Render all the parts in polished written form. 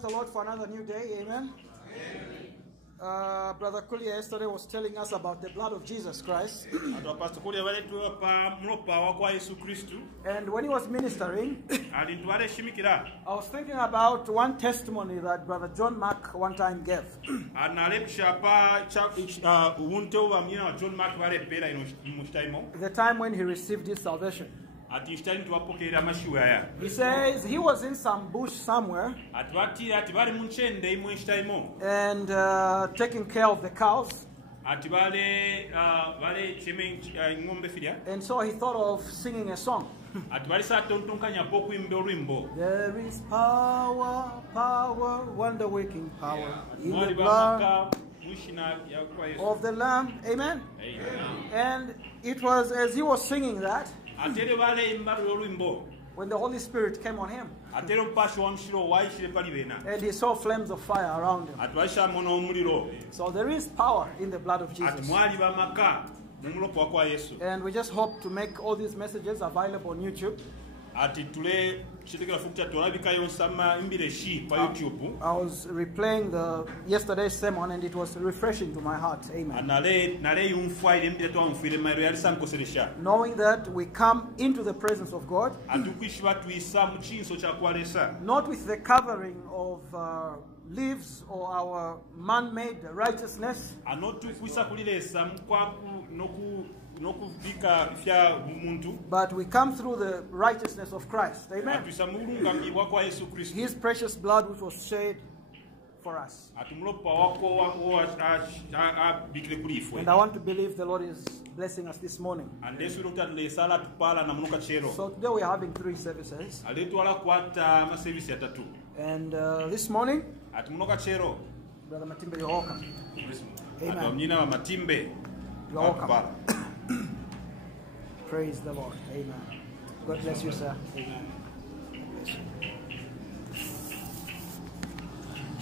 thank the Lord for another new day. Amen. Brother Kulia yesterday was telling us about the blood of Jesus Christ. And when he was ministering, I was thinking about one testimony that Brother John Mark one time gave. The time when he received his salvation. He says he was in some bush somewhere and taking care of the cows. And so he thought of singing a song. There is power, power, wonder-working power in the blood of the Lamb. Amen. And it was as he was singing that when the Holy Spirit came on him, and he saw flames of fire around him. So there is power in the blood of Jesus. And we just hope to make all these messages available on YouTube. I was replaying yesterday's sermon and it was refreshing to my heart. Amen. Knowing that we come into the presence of God not with the covering of leaves or our man-made righteousness, but we come through the righteousness of Christ. Amen. His precious blood which was shed for us. And I want to believe the Lord is blessing us this morning. So today we are having 3 services. And this morning, Brother Matimbe, you're welcome. Amen. You're welcome. Praise the Lord. Amen. God bless you, sir. Amen.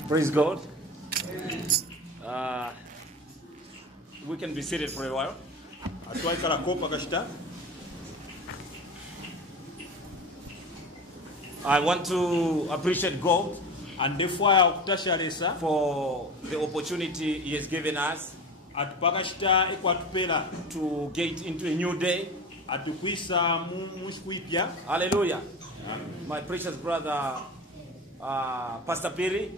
Praise God. We can be seated for a while. I want to appreciate God and for the opportunity He has given us to get into a new day. Hallelujah. My precious brother Pastor Piri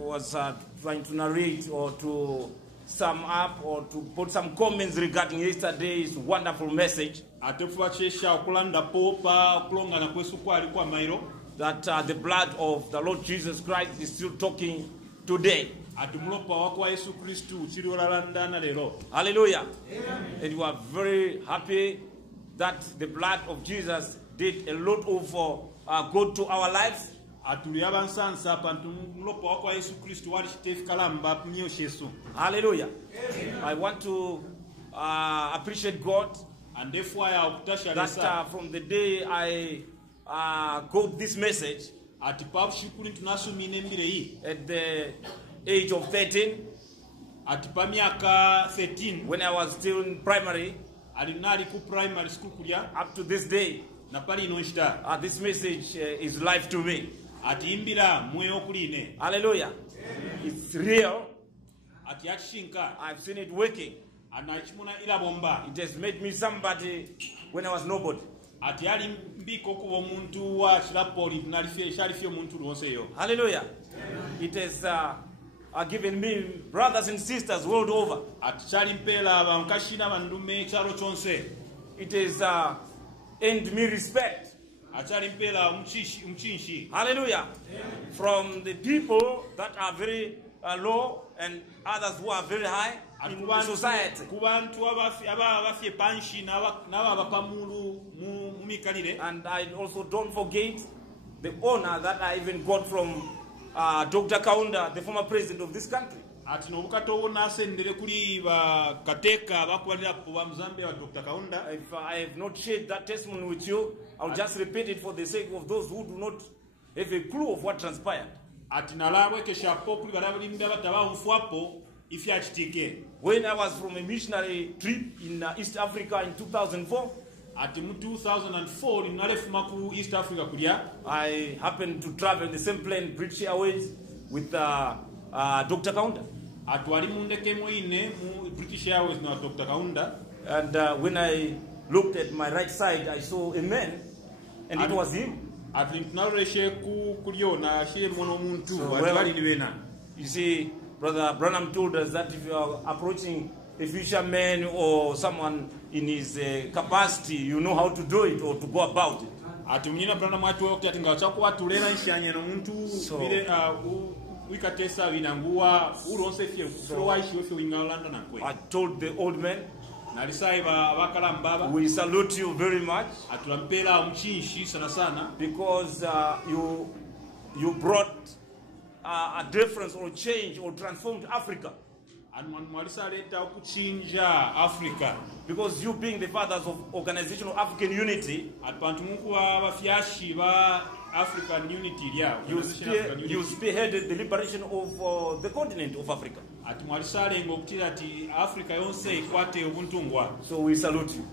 was trying to narrate or to sum up or to put some comments regarding yesterday's wonderful message that the blood of the Lord Jesus Christ is still talking today. Hallelujah. Amen. And we are very happy that the blood of Jesus did a lot of good to our lives. Hallelujah. Amen. I want to appreciate God and that from the day I got this message at the age of 13, when I was still in primary, up to this day, this message is life to me. Hallelujah. It's real. I've seen it working. It has made me somebody when I was nobody. Hallelujah. It has given me brothers and sisters world over. It has earned me respect. Hallelujah. From the people that are very low and others who are very high in society. And I also don't forget the honor that I even got from Dr. Kaunda, the former president of this country. If I have not shared that testimony with you, I'll just repeat it for the sake of those who do not have a clue of what transpired. When I was from a missionary trip in East Africa in 2004, Ati mu 2004 nalefuma ku East Africa kulya. I happened to travel the same plane, British Airways, with Dr. Kaunda. Atwali mundeke mwine mu British Airways na Dr. Kaunda. And when I looked at my right side, I saw a man, and it was him. You see, Brother Branham told us that if you are approaching a fisherman or someone in his capacity, you know how to do it or to go about it. I told the old man, we salute you very much because you brought a difference or change or transformed Africa. Because you being the fathers of Organization of African Unity, you spearheaded the liberation of the continent of Africa. So we salute you.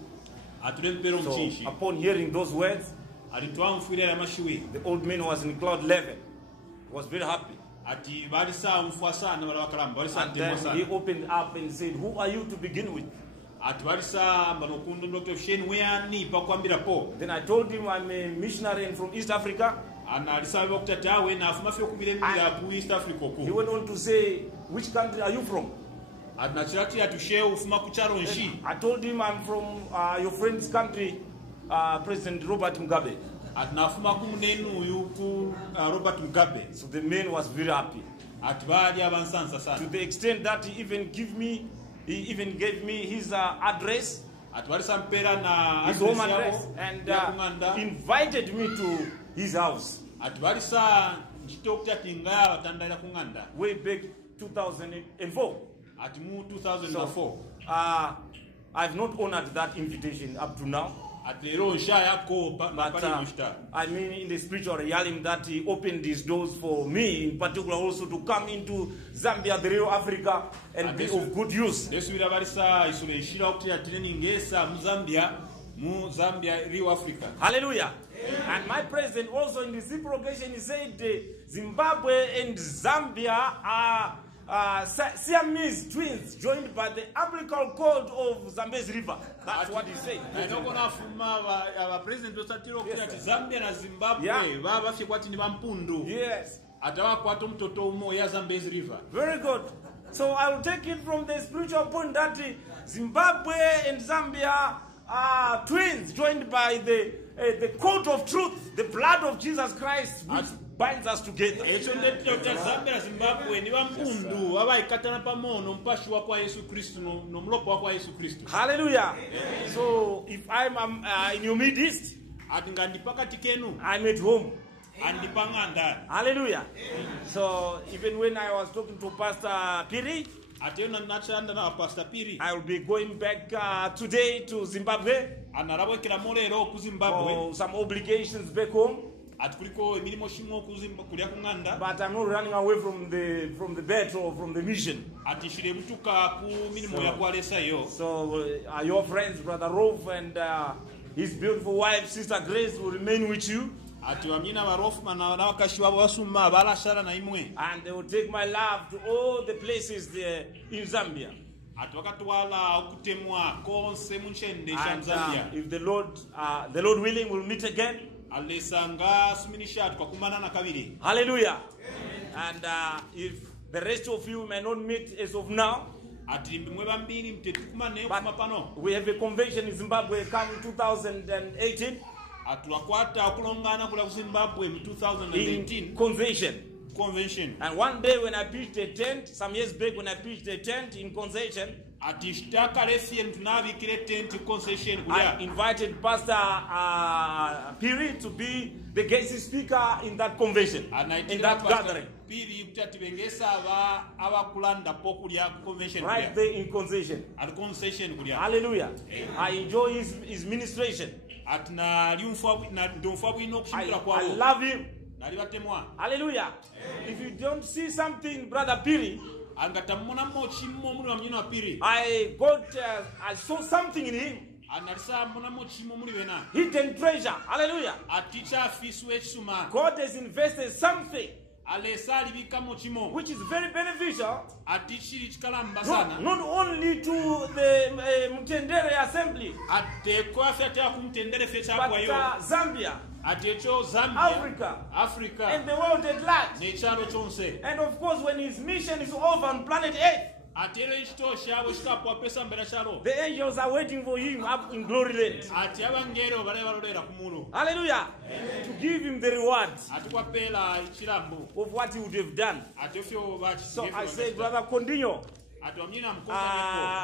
So upon hearing those words, the old man was in cloud 11. He was very happy. And then he opened up and said, who are you to begin with? Then I told him I'm a missionary from East Africa. And he went on to say, which country are you from? I told him I'm from your friend's country, President Robert Mugabe. So the man was very happy. To the extent that he even gave me his address, his home address, and invited me to his house. Way back 2004. So, I've not honored that invitation up to now. But I mean in the spiritual realm that he opened these doors for me, in particular also to come into Zambia, the real Africa, and be of good use. Hallelujah. And my president also in the reciprocation, he said Zimbabwe and Zambia are Siamese twins joined by the umbilical cord of Zambezi River. That's what he said. Yes. Very good. So I'll take it from the spiritual point that Zimbabwe and Zambia are twins joined by the cord of truth, the blood of Jesus Christ, which binds us together. Hallelujah. So if I'm in your midst, I'm at home. Hallelujah. So even when I was talking to Pastor Piri, I will be going back today to Zimbabwe for some obligations back home. But I'm not running away from the battle or from the mission. So your friends, Brother Rolf and his beautiful wife, Sister Grace, will remain with you. And they will take my love to all the places there in Zambia. And if the Lord willing, we'll meet again. Hallelujah. And if the rest of you may not meet as of now, but we have a convention in Zimbabwe coming 2018. In convention. And one day when I pitched a tent, some years back when I pitched a tent in convention, I invited Pastor Piri to be the guest speaker in that convention, in that gathering. Right there in convention. Hallelujah. I enjoy his ministration. I love him. Hallelujah. If you don't see something, Brother Piri, I saw something in him Hidden treasure. Hallelujah. God has invested something which is very beneficial, not only to the Mtendere assembly, but Zambia, Africa, and the world at large. And of course, when his mission is over on planet Earth, the angels are waiting for him up in glory land. Hallelujah. To give him the rewards of what he would have done. So I say, brother, continue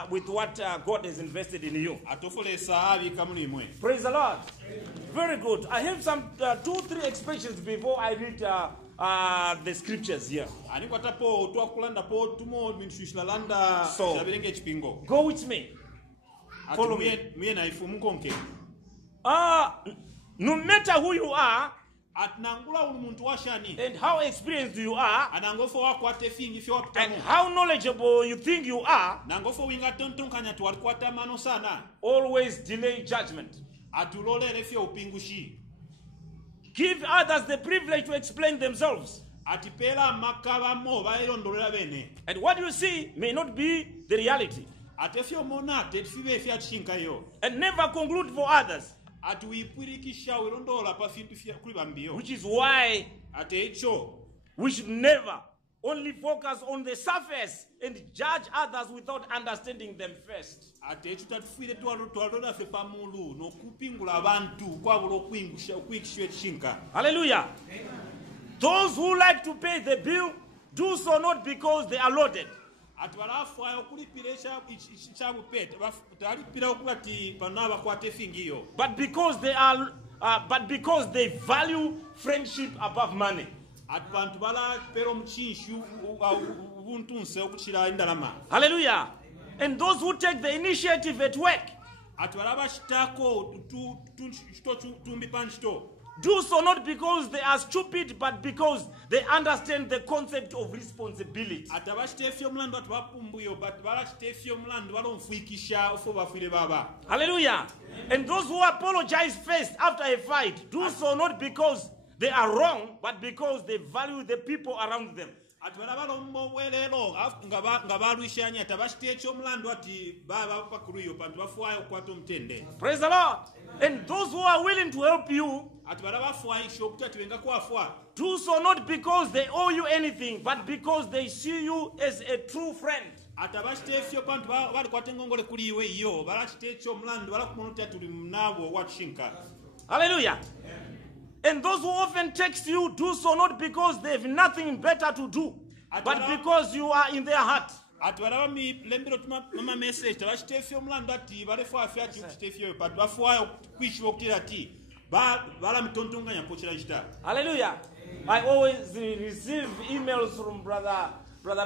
with what God has invested in you. Praise the Lord. Very good. I have some 2-3 expressions before I read the scriptures here. So, go with me. Follow me. No matter who you are and how experienced you are and how knowledgeable you think you are, always delay judgment. Give others the privilege to explain themselves. And what you see may not be the reality. And never conclude for others. Which is why we should never only focus on the surface and judge others without understanding them first. Hallelujah. Those who like to pay the bill do so not because they are loaded, but because they value friendship above money. Hallelujah. And those who take the initiative at work do so not because they are stupid, but because they understand the concept of responsibility. Hallelujah. And those who apologize first after a fight do so not because they are wrong, but because they value the people around them. Praise the Lord. And those who are willing to help you do so not because they owe you anything, but because they see you as a true friend. Hallelujah. And those who often text you do so not because they have nothing better to do, but because you are in their heart. Hallelujah. I always receive emails from Brother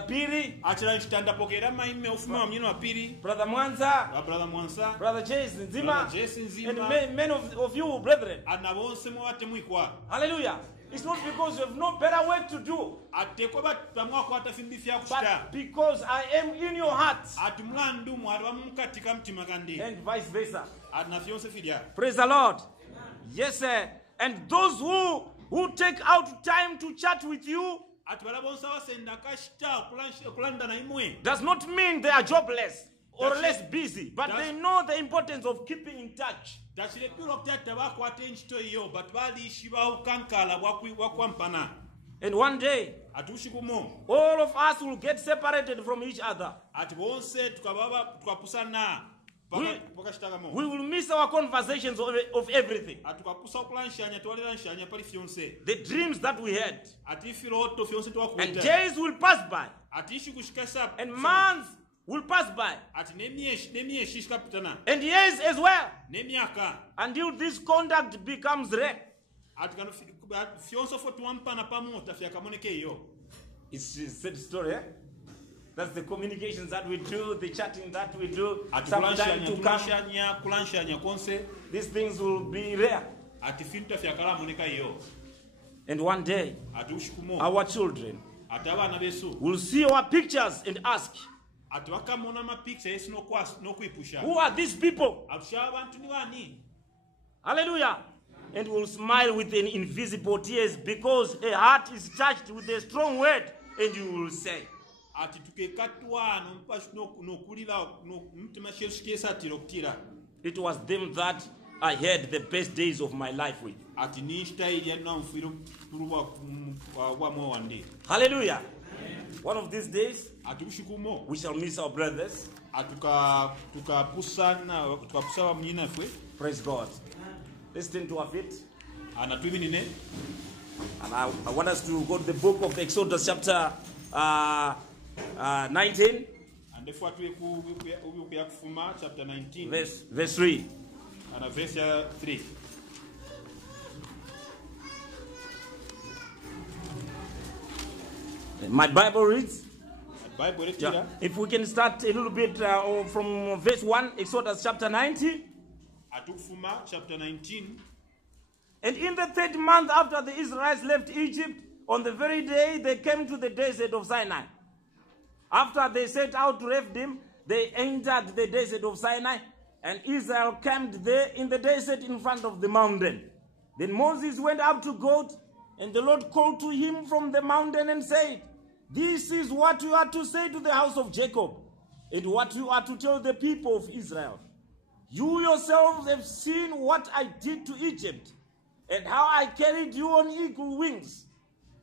Piri, Brother Mwanza, Brother Jason Zima, and many of you, brethren. Hallelujah. It's not because you have no better work to do, but because I am in your heart, and vice versa. Praise the Lord. Yes, sir. And those who take out time to chat with you does not mean they are jobless or less busy, but they know the importance of keeping in touch. And one day, all of us will get separated from each other. We will miss our conversations of everything. The dreams that we had. And days will pass by. And months will pass by. And years as well. Until this conduct becomes rare. It's a sad story, eh? That's the communications that we do, the chatting that we do. Sometime to come, these things will be rare. And one day, our children will see our pictures and ask, Who are these people? Hallelujah. And will smile with an invisible tears, because a heart is touched with a strong word, and you will say, it was them that I had the best days of my life with. Hallelujah. One of these days, we shall miss our brothers. Praise God. Let's turn to our feet. And I want us to go to the book of Exodus chapter 19. Chapter 19. Verse 3. And verse 3. My Bible reads. Yeah. If we can start a little bit from verse 1, Exodus chapter 19. Chapter 19. And in the 3rd month after the Israelites left Egypt, on the very day they came to the desert of Sinai. After they set out to Rephidim, they entered the desert of Sinai, and Israel camped there in the desert in front of the mountain. Then Moses went up to God, and the Lord called to him from the mountain and said, "This is what you are to say to the house of Jacob, and what you are to tell the people of Israel. You yourselves have seen what I did to Egypt, and how I carried you on eagle wings,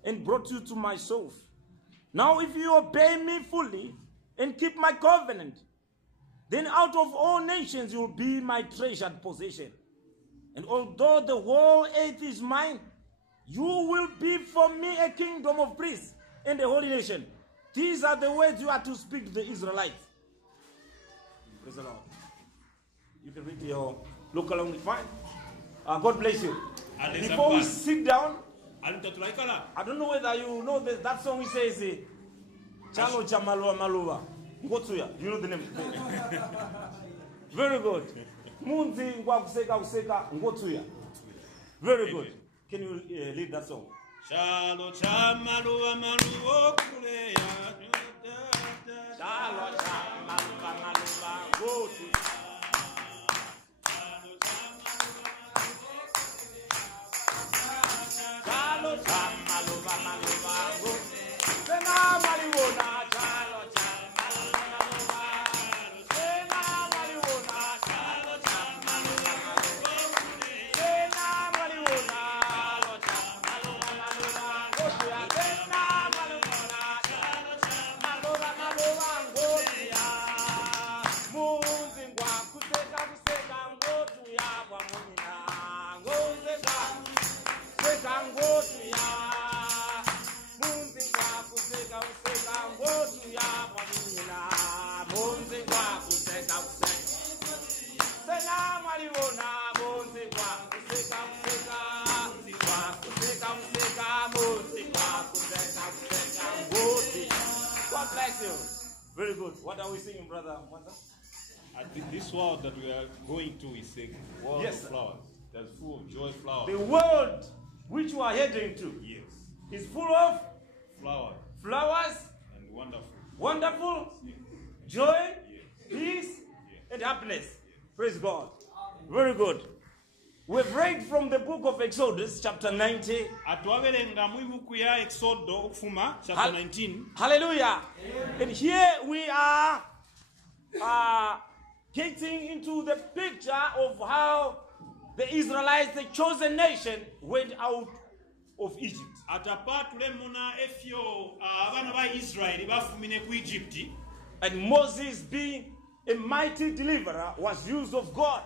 and brought you to myself. Now if you obey me fully, and keep my covenant, then out of all nations you will be my treasured possession. And although the whole earth is mine, you will be for me a kingdom of priests and a holy nation. These are the words you are to speak to the Israelites." Praise the Lord. You can read your look along, fine. God bless you. Before we sit down, I don't know whether you know that song. It says, "Chalo cha maluva maluva." Ngotsuya. You know the name. Very good. Munzi ngwa kuseka kuseka ngotsuya. Very good. Can you lead that song? Chalo cha maluva maluva kuleya. Chalo cha maluva maluva ngotsuya. Very good. What are we singing, brother? This world that we are going to is a world of flowers. That's full of joy flowers. The world which we are heading to, is full of flowers, and wonderful, joy, peace, and happiness. Praise God. Very good. We've read from the book of Exodus, chapter 19. Chapter 19. Hallelujah. And here we are getting into the picture of how the Israelites, the chosen nation, went out of Egypt. And Moses, being a mighty deliverer, was used of God.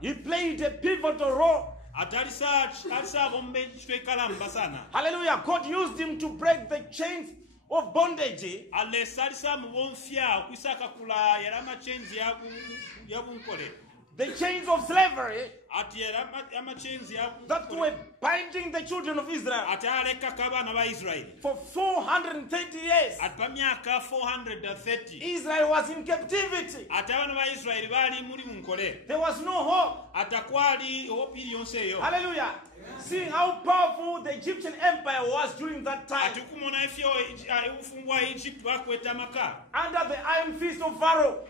He played a pivotal role. Hallelujah. God used him to break the chains of bondage. The chains of slavery that were binding the children of Israel for 430 years. Israel was in captivity. There was no hope. Hallelujah. Seeing how powerful the Egyptian empire was during that time. Under the iron fist of Pharaoh.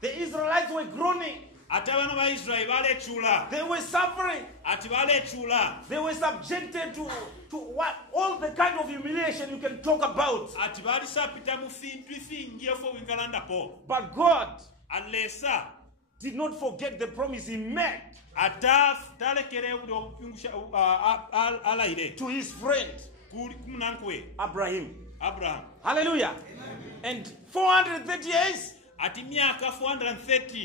The Israelites were groaning. They were suffering. They were subjected to what all the kind of humiliation you can talk about. But God did not forget the promise he made to his friend Abraham. Hallelujah. And 430 years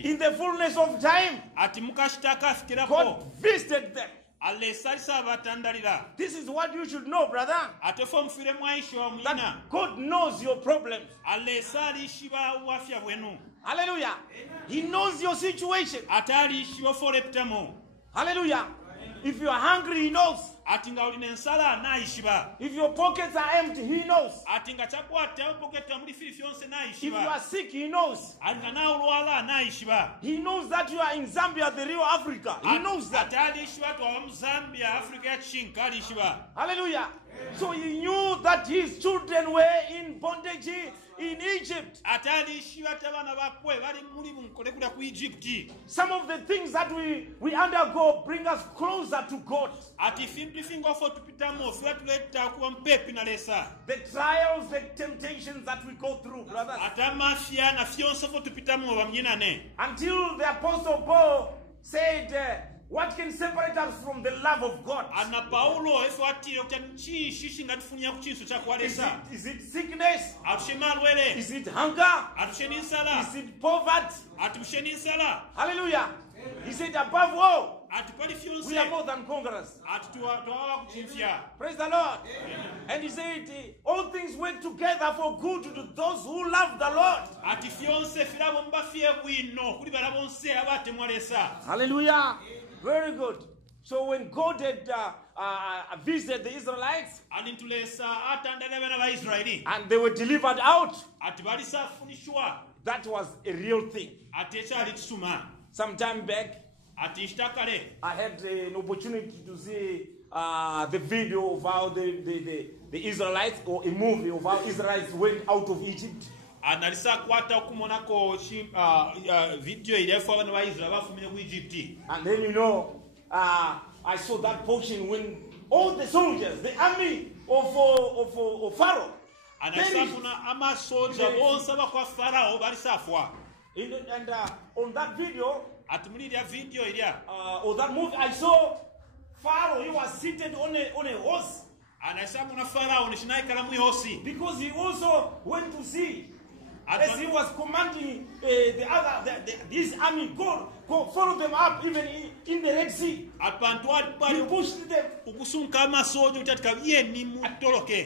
in the fullness of time, God visited them. This is what you should know, brother. That God knows your problems. Hallelujah. He knows your situation. Hallelujah. If you are hungry, he knows. If your pockets are empty, he knows. If you are sick, he knows. He knows that you are in Zambia, the real Africa. He knows that. Hallelujah. So he knew that his children were in bondage in Egypt. Some of the things that we undergo bring us closer to God. The trials, the temptations that we go through, brothers. Until the Apostle Paul said, what can separate us from the love of God? Is it sickness? Is it hunger? Is it poverty? Hallelujah. He said, above all, we are more than conquerors. Praise the Lord. And he said, all things work together for good to those who love the Lord. Hallelujah. Very good. So when God had visited the Israelites, and they were delivered out, that was a real thing. Some time back, I had an opportunity to see the video of how the Israelites, or a movie of how Israelites went out of Egypt. And then you know, I saw that portion when all the soldiers, the army of Pharaoh, and on that video, or that movie, I saw Pharaoh. He was seated on a horse. Because he also went to see, as he was commanding his army, go follow them up, even in the Red Sea. He pushed them.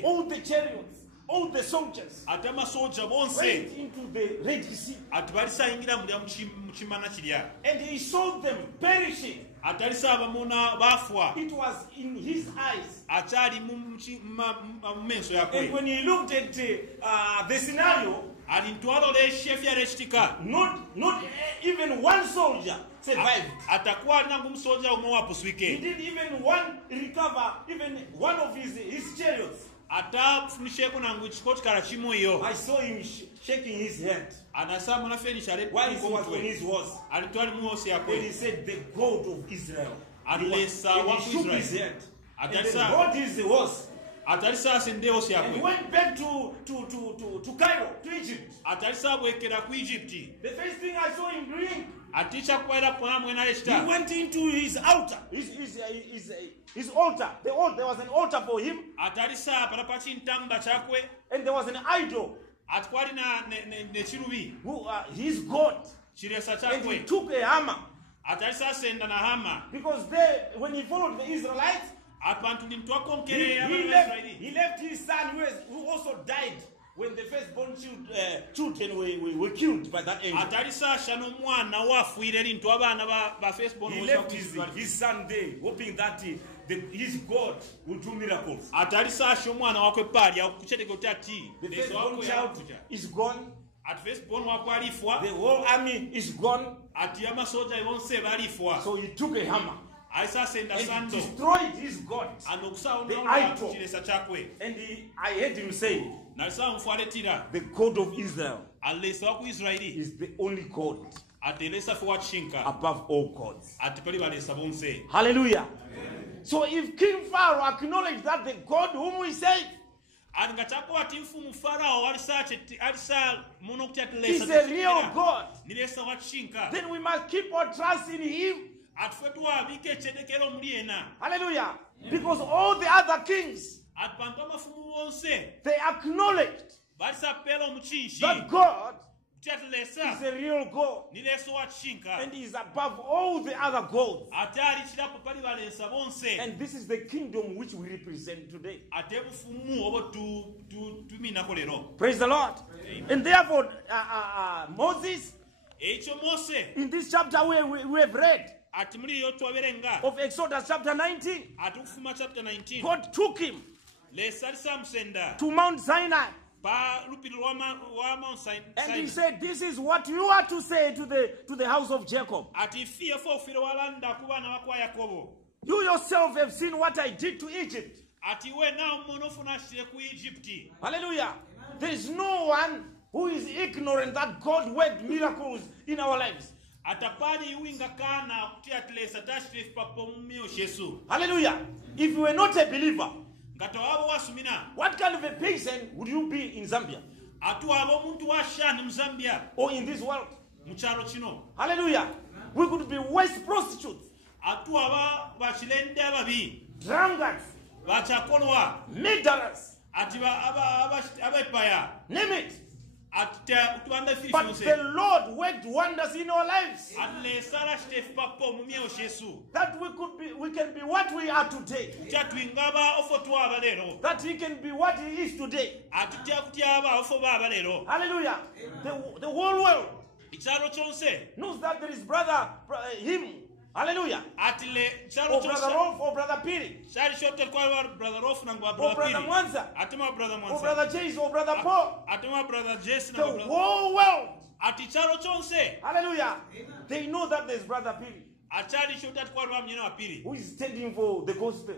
All the chariots, all the soldiers went into the Red Sea. And he saw them perishing. It was in his eyes. And when he looked at the scenario, not even one soldier survived. He didn't even one recover, even one of his chariots. I saw him shaking his head while he was on his horse. And he said, the God of Israel. And he shook his head. And then God is the horse. And went back to Cairo, to Egypt. The first thing I saw him doing, he went into his altar, his altar. There was an altar for him, and there was an idol, his God. And he took a hammer, because when he followed the Israelites, he left his son who also died when the firstborn children were killed by that angel. He left his son there, hoping that his God will do miracles. The firstborn child is gone. The whole army is gone. So he took a hammer. and he destroyed his god, the idol. And I heard him say, the God of Israel is the only God above all gods. Hallelujah. So if King Pharaoh acknowledged that the God whom we serve is a real God, then we must keep our trust in him. Hallelujah. Because all the other kings, they acknowledged that God is a real God and is above all the other gods. And this is the kingdom which we represent today. Praise the Lord. Amen. And therefore Moses, in this chapter we have read of Exodus chapter 19, God took him to Mount Sinai. And he said, this is what you are to say to the house of Jacob. You yourself have seen what I did to Egypt. Hallelujah. There is no one who is ignorant that God worked miracles in our lives. Hallelujah. If you were not a believer, what kind of a person would you be in Zambia? Or in this world? Hallelujah. We could be worse prostitutes, drunkards, murderers, name it. But the Lord worked wonders in our lives, that we can be what we are today, that He can be what He is today. Hallelujah. The whole world knows that there is brother him. Hallelujah. Or brother Rolf or brother Piri, or brother Mwanza, or brother Jace or brother Paul. The whole world, hallelujah, they know that there's brother Piri who is standing for the gospel.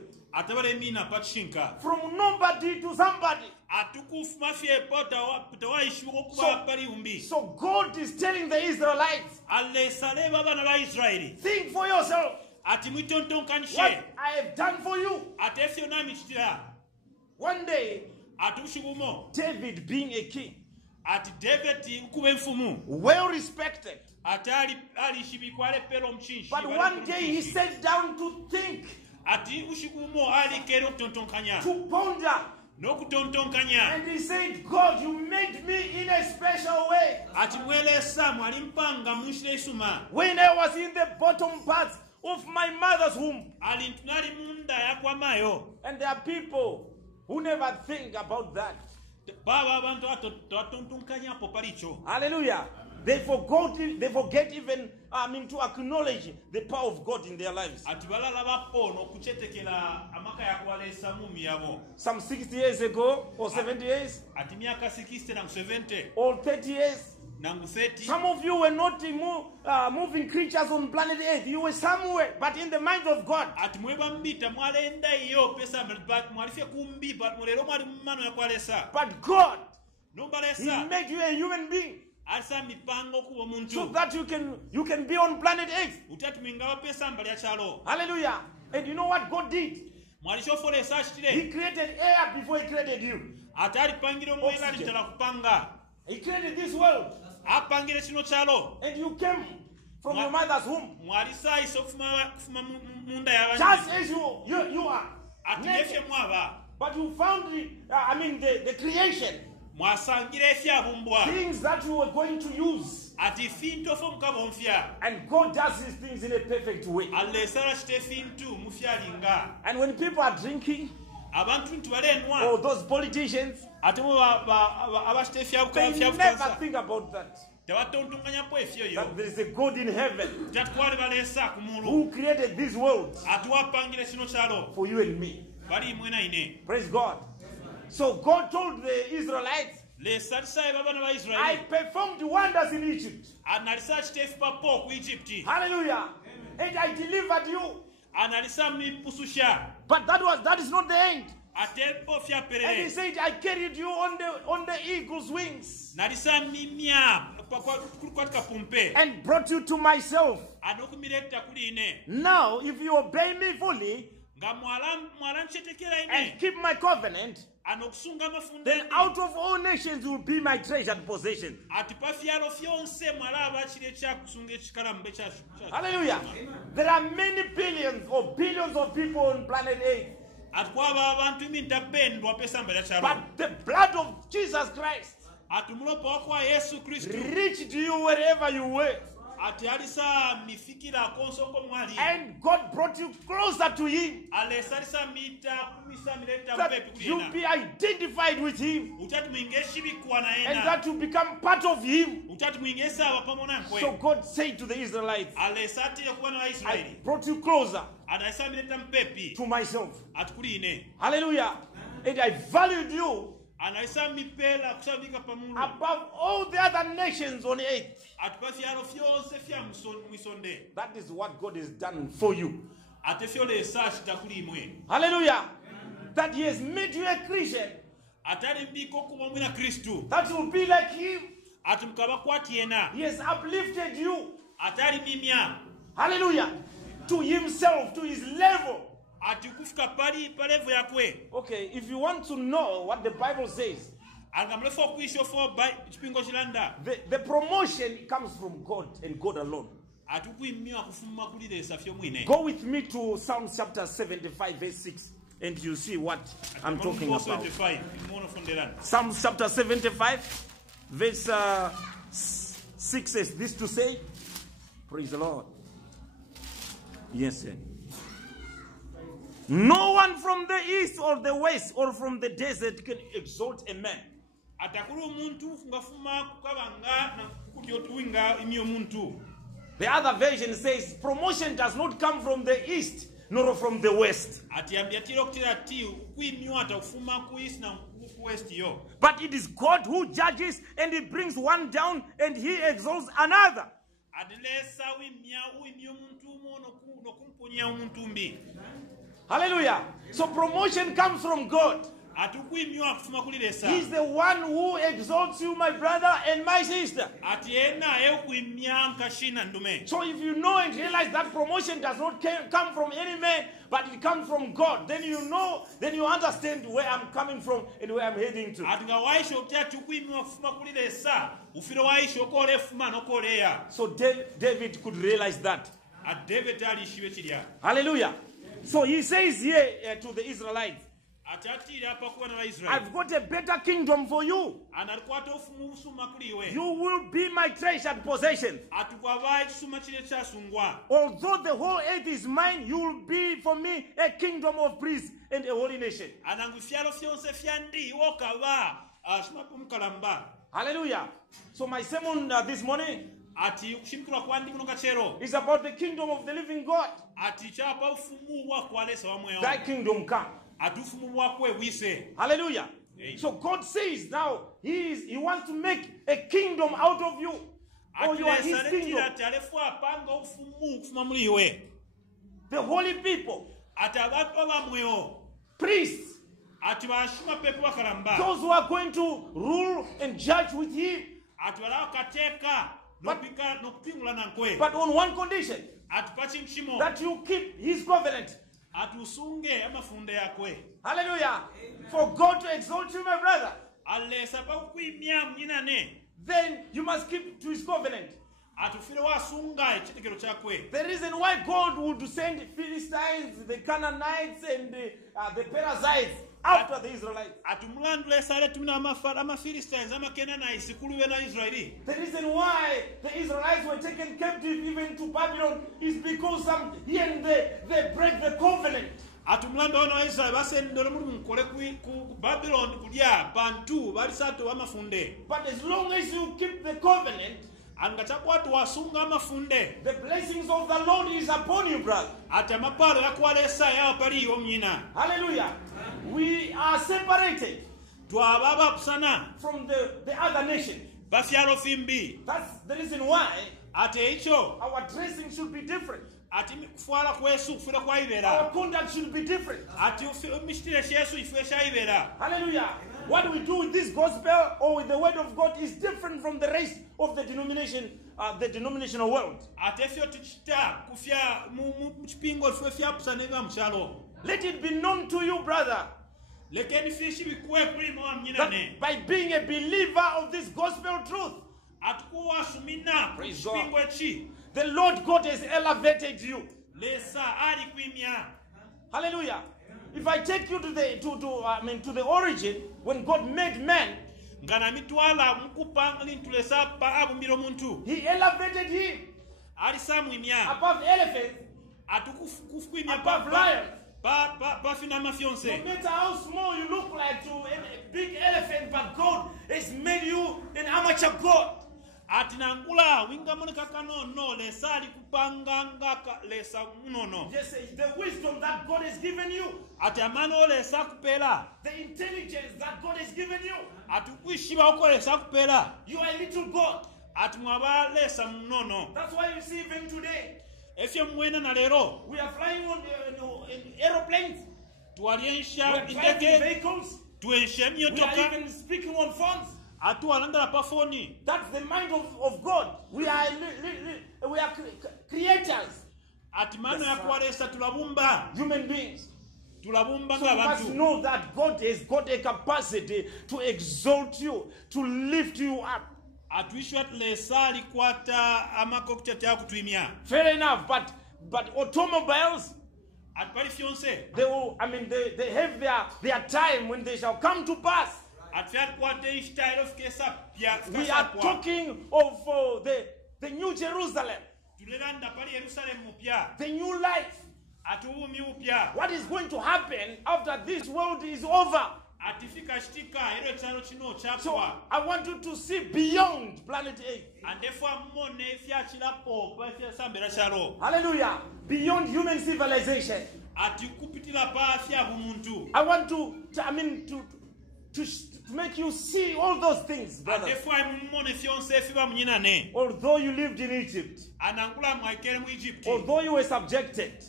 From nobody to somebody. So God is telling the Israelites, think for yourself what I have done for you. One day, David being a king, well respected, but one day he sat down to think, to ponder. And he said, God, you made me in a special way. When I was in the bottom parts of my mother's womb. And there are people who never think about that. Hallelujah. They forget even to acknowledge the power of God in their lives. Some 60 years ago, or 70 years, or 30 years, some of you were not moving creatures on planet Earth. You were somewhere, but in the mind of God. But God, He made you a human being, so that you can be on planet Earth. Hallelujah. And you know what God did? He created air before He created you. He created this world. And you came from your mother's womb. Just as you are naked. But you found the creation. Things that you were going to use. And God does these things in a perfect way. And when people are drinking, or those politicians, they never think about that. That there is a God in heaven who created this world for you and me. Praise God. So God told the Israelites, I performed wonders in Egypt. Hallelujah. And I delivered you. But that is not the end. And he said, I carried you on the eagle's wings and brought you to myself. Now, if you obey me fully and keep my covenant, then out of all nations you will be my treasured possession. Hallelujah. There are many billions or billions of people on planet Earth. But the blood of Jesus Christ reached you wherever you were. And God brought you closer to Him, that you'll be identified with Him, and that you become part of Him. So God said to the Israelites, I brought you closer to myself. Hallelujah. And I valued you above all the other nations on earth. That is what God has done for you. Hallelujah. That He has made you a Christian, that will be like Him. He has uplifted you, hallelujah, to Himself, to His level. Okay, if you want to know what the Bible says, the promotion comes from God and God alone. Go with me to Psalm chapter 75 verse 6 and you see what I'm talking about. Psalm chapter 75 verse 6 says this to say, praise the Lord. Yes, sir. No one from the east or the west or from the desert can exalt a man. The other version says promotion does not come from the east nor from the west, but it is God who judges, and He brings one down and He exalts another. Hallelujah. So promotion comes from God. He's the one who exalts you, my brother and my sister. So if you know and realize that promotion does not come from any man, but it comes from God, then you know, then you understand where I'm coming from and where I'm heading to. So David could realize that. Hallelujah. So he says here to the Israelites, I've got a better kingdom for you. You will be my treasured possession. Although the whole earth is mine, you will be for me a kingdom of priests and a holy nation. Hallelujah. So my sermon this morning is about the kingdom of the living God. Thy kingdom come. Hallelujah. So God says now He wants to make a kingdom out of you. Or you are His kingdom. The holy people, priests, those who are going to rule and judge with Him. But on one condition, that you keep His covenant. Hallelujah. For God to exalt you, my brother, then you must keep to His covenant. The reason why God would send Philistines, the Canaanites, and the Perizzites after the Israelites. The reason why the Israelites were taken captive even to Babylon is because here and there they break the covenant. But as long as you keep the covenant, the blessings of the Lord is upon you, brother. Hallelujah. We are separated from the other nation. That's the reason why our dressing should be different. Our conduct should be different. Hallelujah. What we do with this gospel or with the word of God is different from the rest of the denominational world. Let it be known to you, brother, that by being a believer of this gospel truth, praise God, the Lord God has elevated you. Hallelujah. If I take you to the origin, when God made man, He elevated him above elephants, above lions. No matter how small you look like to a big elephant, but God has made you an amateur God. Just say the wisdom that God has given you, the intelligence that God has given you, you are a little God. That's why you see even today, we are flying on aeroplanes, we are driving vehicles, we are even speaking on phones. That's the mind of God. We are creators. Human beings. So you must know that God has got a capacity to exalt you, to lift you up. Fair enough, but automobiles, they will, they have their time when they shall come to pass. We are talking of the New Jerusalem, the new life. What is going to happen after this world is over? So I want you to see beyond planet Earth. Hallelujah. Beyond human civilization. I want to make you see all those things, brother. Although you lived in Egypt, although you were subjected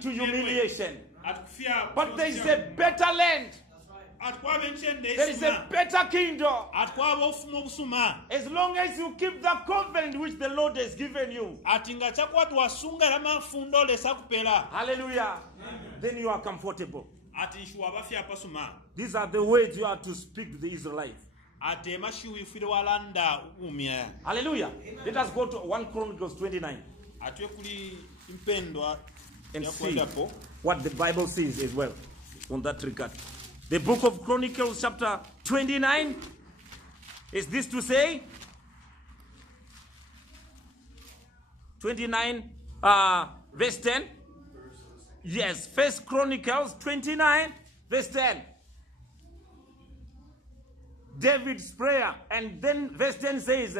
to humiliation, but there is a better land. There is a better kingdom. As long as you keep the covenant which the Lord has given you. Hallelujah. Then you are comfortable. These are the words you are to speak to the Israelites. Hallelujah. Let us go to 1 Chronicles 29 and see what the Bible says as well on that regard. The book of Chronicles chapter 29 is this to say, 29 verse 10. Yes, 1 Chronicles 29 verse 10. David's prayer, and then verse 10 says,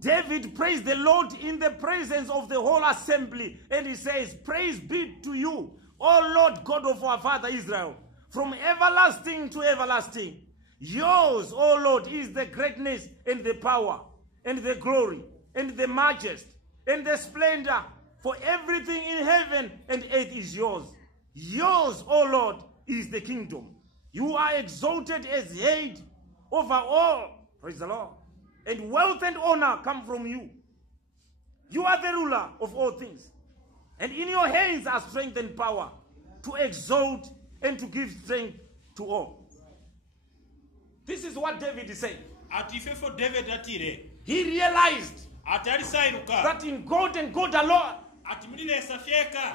David praised the Lord in the presence of the whole assembly, and he says, praise be to you, O Lord God of our father Israel, from everlasting to everlasting. Yours, O Lord, is the greatness and the power and the glory and the majesty and the splendor, for everything in heaven and earth is yours. Yours, O Lord, is the kingdom. You are exalted as head over all. Praise the Lord. And wealth and honor come from you. You are the ruler of all things. And in your hands are strength and power to exalt and to give strength to all. This is what David is saying. He realized that in God and God alone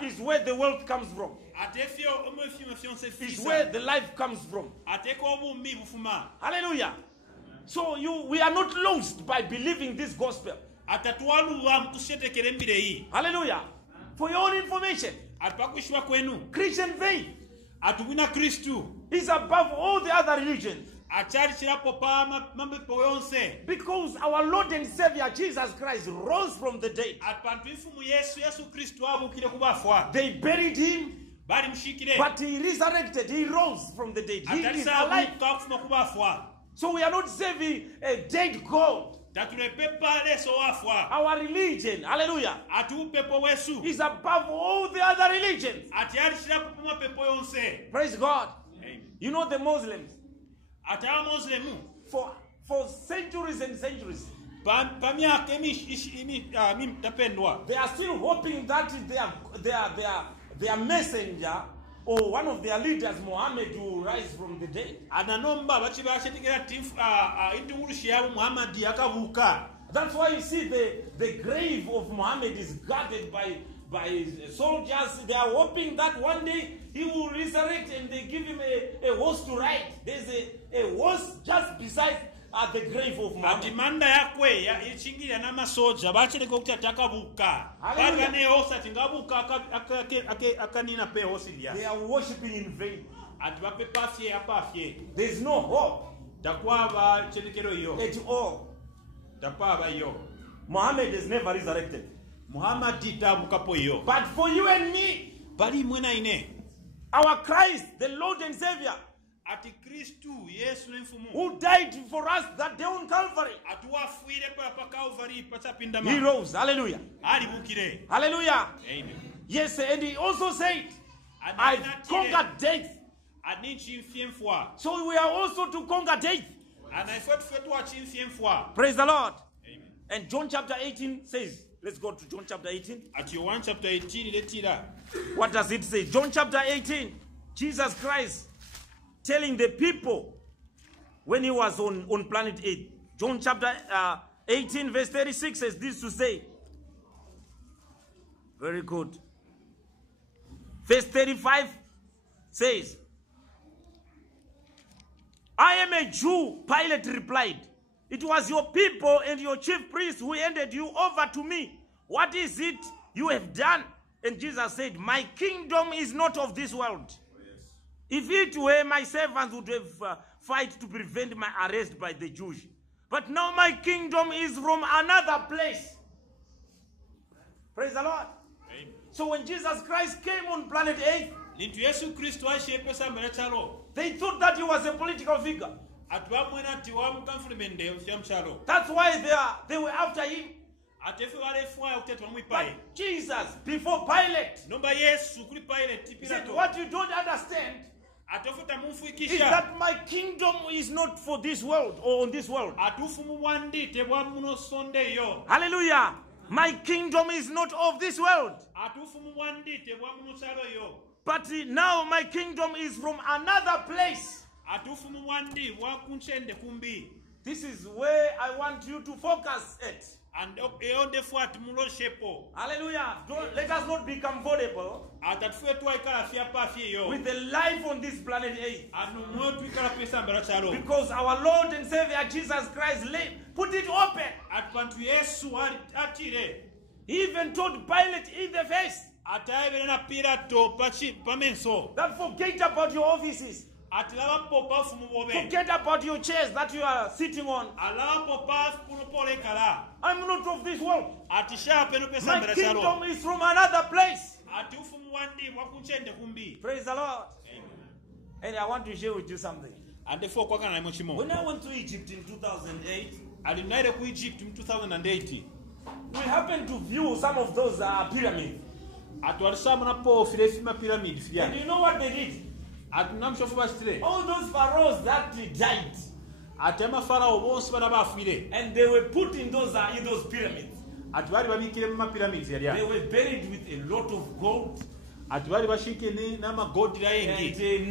is where the wealth comes from. Is where the life comes from. Hallelujah. So we are not lost by believing this gospel. Hallelujah. For your own information, Christian faith is above all the other religions. Because our Lord and Savior Jesus Christ rose from the dead. They buried him, but he resurrected. He rose from the dead. He is alive. So we are not serving a dead God. Our religion, hallelujah, is above all the other religions. Praise God. Amen. You know the Muslims, for centuries and centuries, they are still hoping that their messenger or one of their leaders, Muhammad, will rise from the dead. That's why you see the grave of Muhammad is guarded by soldiers. They are hoping that one day he will resurrect and they give him a horse to ride. There's a horse just beside the grave of Muhammad. They are worshipping in vain. There is no hope at all. Muhammad is never resurrected. But for you and me, our Christ, the Lord and Savior, who died for us that day on Calvary, he rose. Hallelujah. Hallelujah. Amen. Yes, and he also said, I conquered death. So we are also to conquer death. Praise the Lord. Amen. And John chapter 18 says, let's go to John chapter 18. At John chapter 18, What does it say? John chapter 18, Jesus Christ telling the people when he was on planet 8. John chapter 18 verse 36 says this to say. Very good. Verse 35 says, I am a Jew, Pilate replied. It was your people and your chief priests who handed you over to me. What is it you have done? And Jesus said, my kingdom is not of this world. If it were, my servants would have fight to prevent my arrest by the Jews. But now my kingdom is from another place. Praise the Lord. Amen. So when Jesus Christ came on planet 8, they thought that he was a political figure. That's why they were after him. But Jesus, before Pilate, he said, what you don't understand is that my kingdom is not for this world or on this world. Hallelujah. My kingdom is not of this world. But now my kingdom is from another place. This is where I want you to focus at. Hallelujah. Let us not be comfortable with the life on this planet 8. Because our Lord and Savior Jesus Christ put it open. He even told Pilate in the face that forget about your offices. Forget about your chairs that you are sitting on. I'm not of this world. My kingdom is from another place. Praise the Lord. Amen. And I want to share with you something. When I went to Egypt in 2008, we happened to view some of those pyramids. And you know what they did? All those pharaohs that died, and they were put in those pyramids. They were buried with a lot of gold, and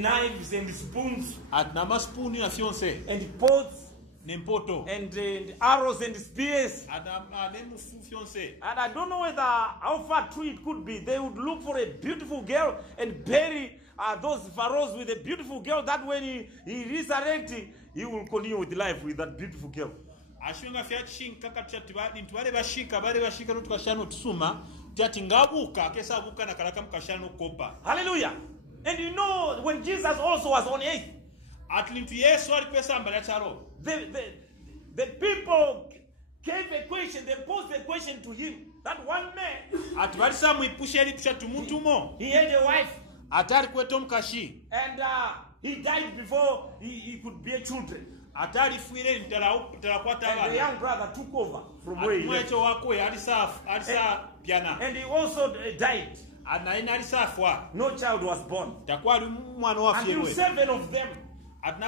knives and spoons, and pots, and arrows and spears. And I don't know how far true it could be. They would look for a beautiful girl and bury those pharaohs with a beautiful girl, that when he resurrects, he will continue with life with that beautiful girl. Hallelujah. And you know, when Jesus also was on earth, the people gave a question, they posed a question to him. That one man, he had a wife, and he died before he could bear children. And the young brother took over from where he left. And he also died. No child was born until 7 of them and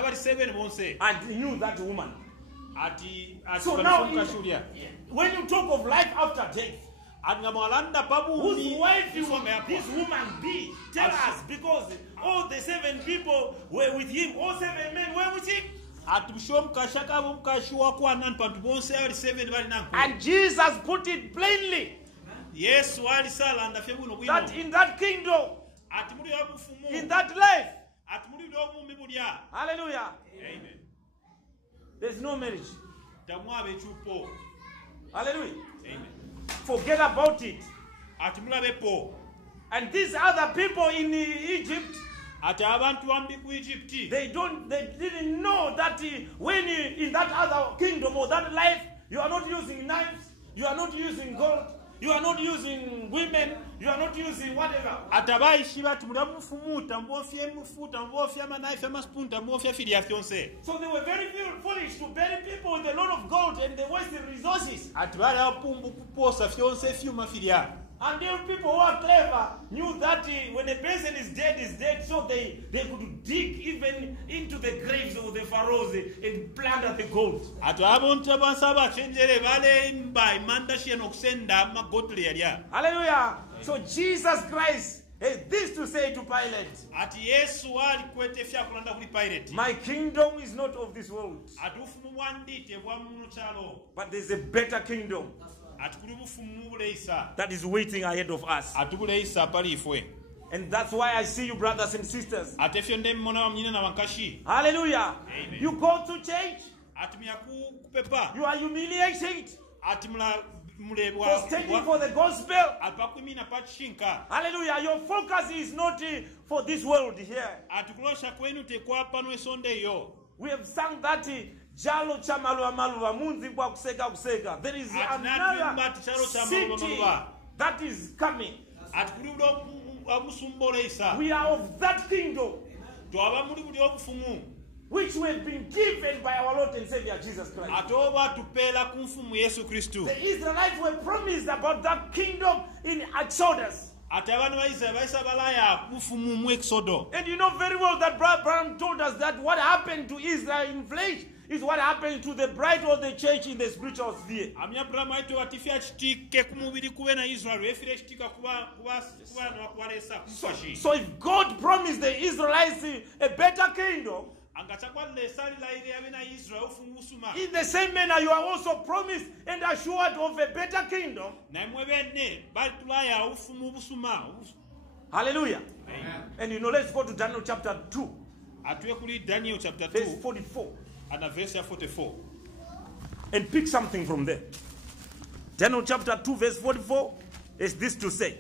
knew that woman. So now, when you talk of life after death, whose wife will this woman be? Tell us, because all the 7 people were with him, all 7 men were with him. And Jesus put it plainly that in that kingdom, in that life, hallelujah, amen, there's no marriage. Hallelujah. Amen. Forget about it. And these other people in Egypt, they didn't know that when in that other kingdom or that life, you are not using knives, you are not using gold, you are not using women, you are not using whatever. So they were very foolish to bury people with a lot of gold and they wasted resources. Until people who are clever knew that when a person is dead, so they could dig even into the graves of the pharaohs and plunder the gold. Hallelujah. So Jesus Christ has this to say to Pilate: my kingdom is not of this world, but there's a better kingdom that is waiting ahead of us. And that's why I see you, brothers and sisters. Hallelujah. Amen. You go to church, you are humiliated for standing for the gospel. Hallelujah. Your focus is not for this world here. We have sung that Jalo chamaluwa maluwa munzi kwa kuseka kuseka. There is another city that is coming. We are of that kingdom, which we have been given by our Lord and Savior Jesus Christ. The Israelites were promised about that kingdom in Exodus. And you know very well that Brother Branham told us that what happened to Israel in flesh is what happened to the bride of the church in the spiritual sphere. So if God promised the Israelites a better kingdom, in the same manner you are also promised and assured of a better kingdom. Hallelujah. Amen. And you know, let's go to Daniel chapter 2. Verse 44. And verse 44. And pick something from there. Daniel chapter 2 verse 44 is this to say: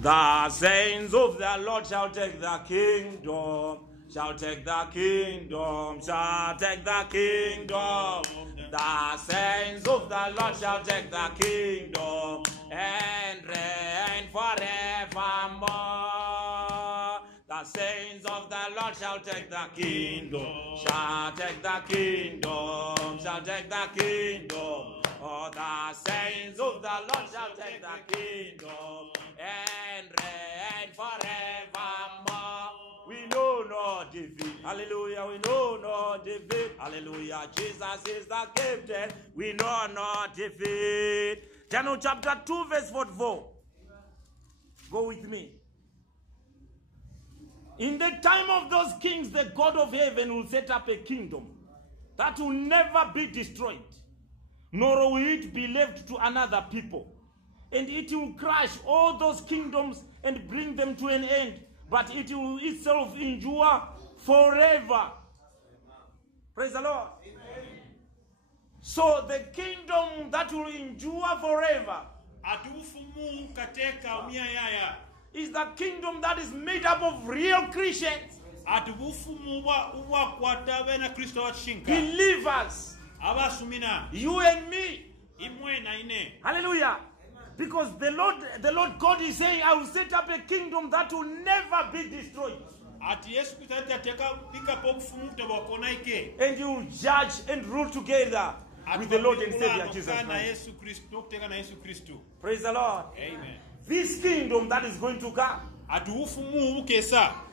the saints of the Lord shall take the kingdom, shall take the kingdom, shall take the kingdom. The saints of the Lord shall take the kingdom and reign forevermore. The saints of the Lord shall take the kingdom, shall take the kingdom, shall take the kingdom. Oh, the saints of the Lord shall take the kingdom and reign forevermore. We know no defeat. Hallelujah. We know no defeat. Hallelujah. Jesus is the captain. We know no defeat. Daniel chapter 2 verse 44. Go with me. In the time of those kings, the God of heaven will set up a kingdom that will never be destroyed, nor will it be left to another people. And it will crush all those kingdoms and bring them to an end, but it will itself endure forever. Praise the Lord. Amen. So the kingdom that will endure forever is the kingdom that is made up of real Christians, believers, you and me. Hallelujah. Because the Lord God is saying, I will set up a kingdom that will never be destroyed. And you will judge and rule together with the Lord and Savior Jesus Christ. Praise the Lord. Amen. This kingdom that is going to come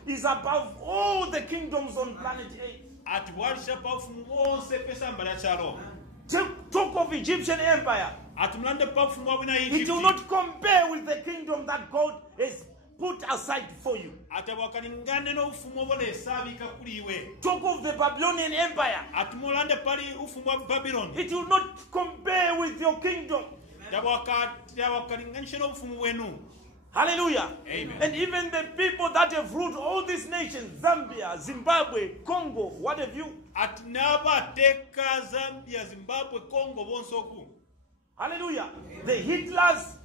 is above all the kingdoms on planet Earth. Talk of Egyptian empire. It will not compare with the kingdom that God has put aside for you. Talk of the Babylonian empire. It will not compare with your kingdom. Hallelujah. Amen. And even the people that have ruled all these nations, Zambia, Zimbabwe, Congo, what have you? Hallelujah. The Hitlers,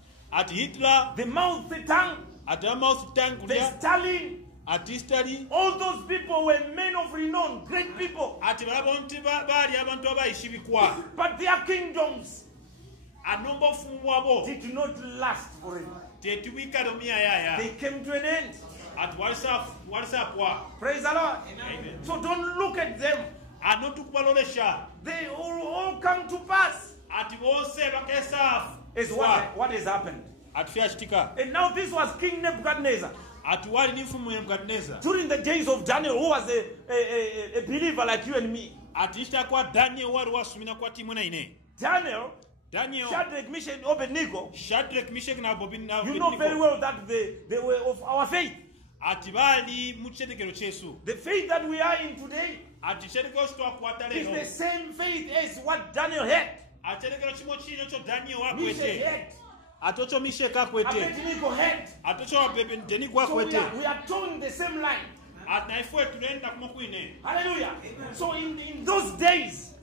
the Mao Zedong, the Stalin, all those people were men of renown, great people. But their kingdoms did not last forever. They came to an end. Praise the Lord. Amen. So don't look at them. They all come to pass. Is what has happened. And now this was King Nebuchadnezzar. During the days of Daniel, who was a believer like you and me. Daniel, Shadrach, Meshach, and Abednego, you know very well that they were of our faith. The faith that we are in today is the same faith as what Daniel had. Meshach had. Abednego had. So we are towing the same line. Hallelujah. So in those days,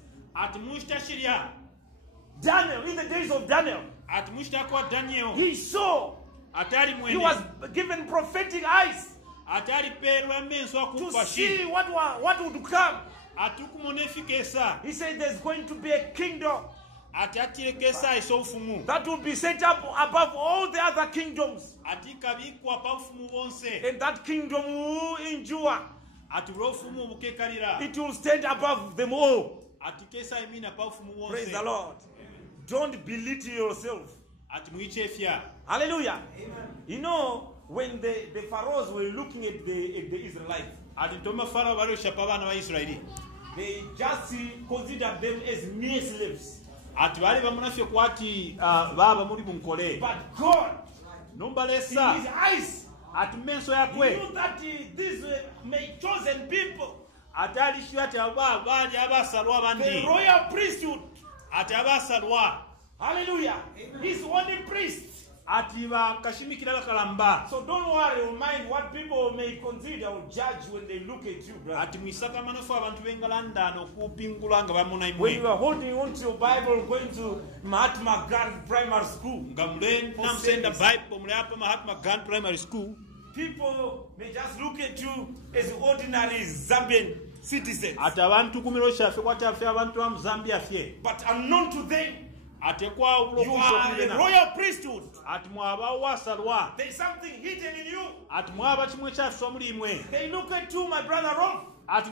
Daniel, in the days of Daniel, he saw, he was given prophetic eyes to see what would come. He said there's going to be a kingdom that will be set up above all the other kingdoms. And that kingdom will endure. It will stand above them all. Praise the Lord. Don't belittle yourself. Hallelujah. Amen. You know, when the pharaohs were looking at the Israelites, they just considered them as mere slaves. But God, in his eyes, he knew that these were chosen people. The royal priesthood. Hallelujah. He's only priest. So don't worry or mind what people may consider or judge when they look at you, brother. When you are holding on to your Bible, going to Mahatma Gandhi Primary School, people may just look at you as ordinary Zambian citizens. But unknown to them, you are the royal priesthood. There is something hidden in you. They look at you, my brother Rolf. They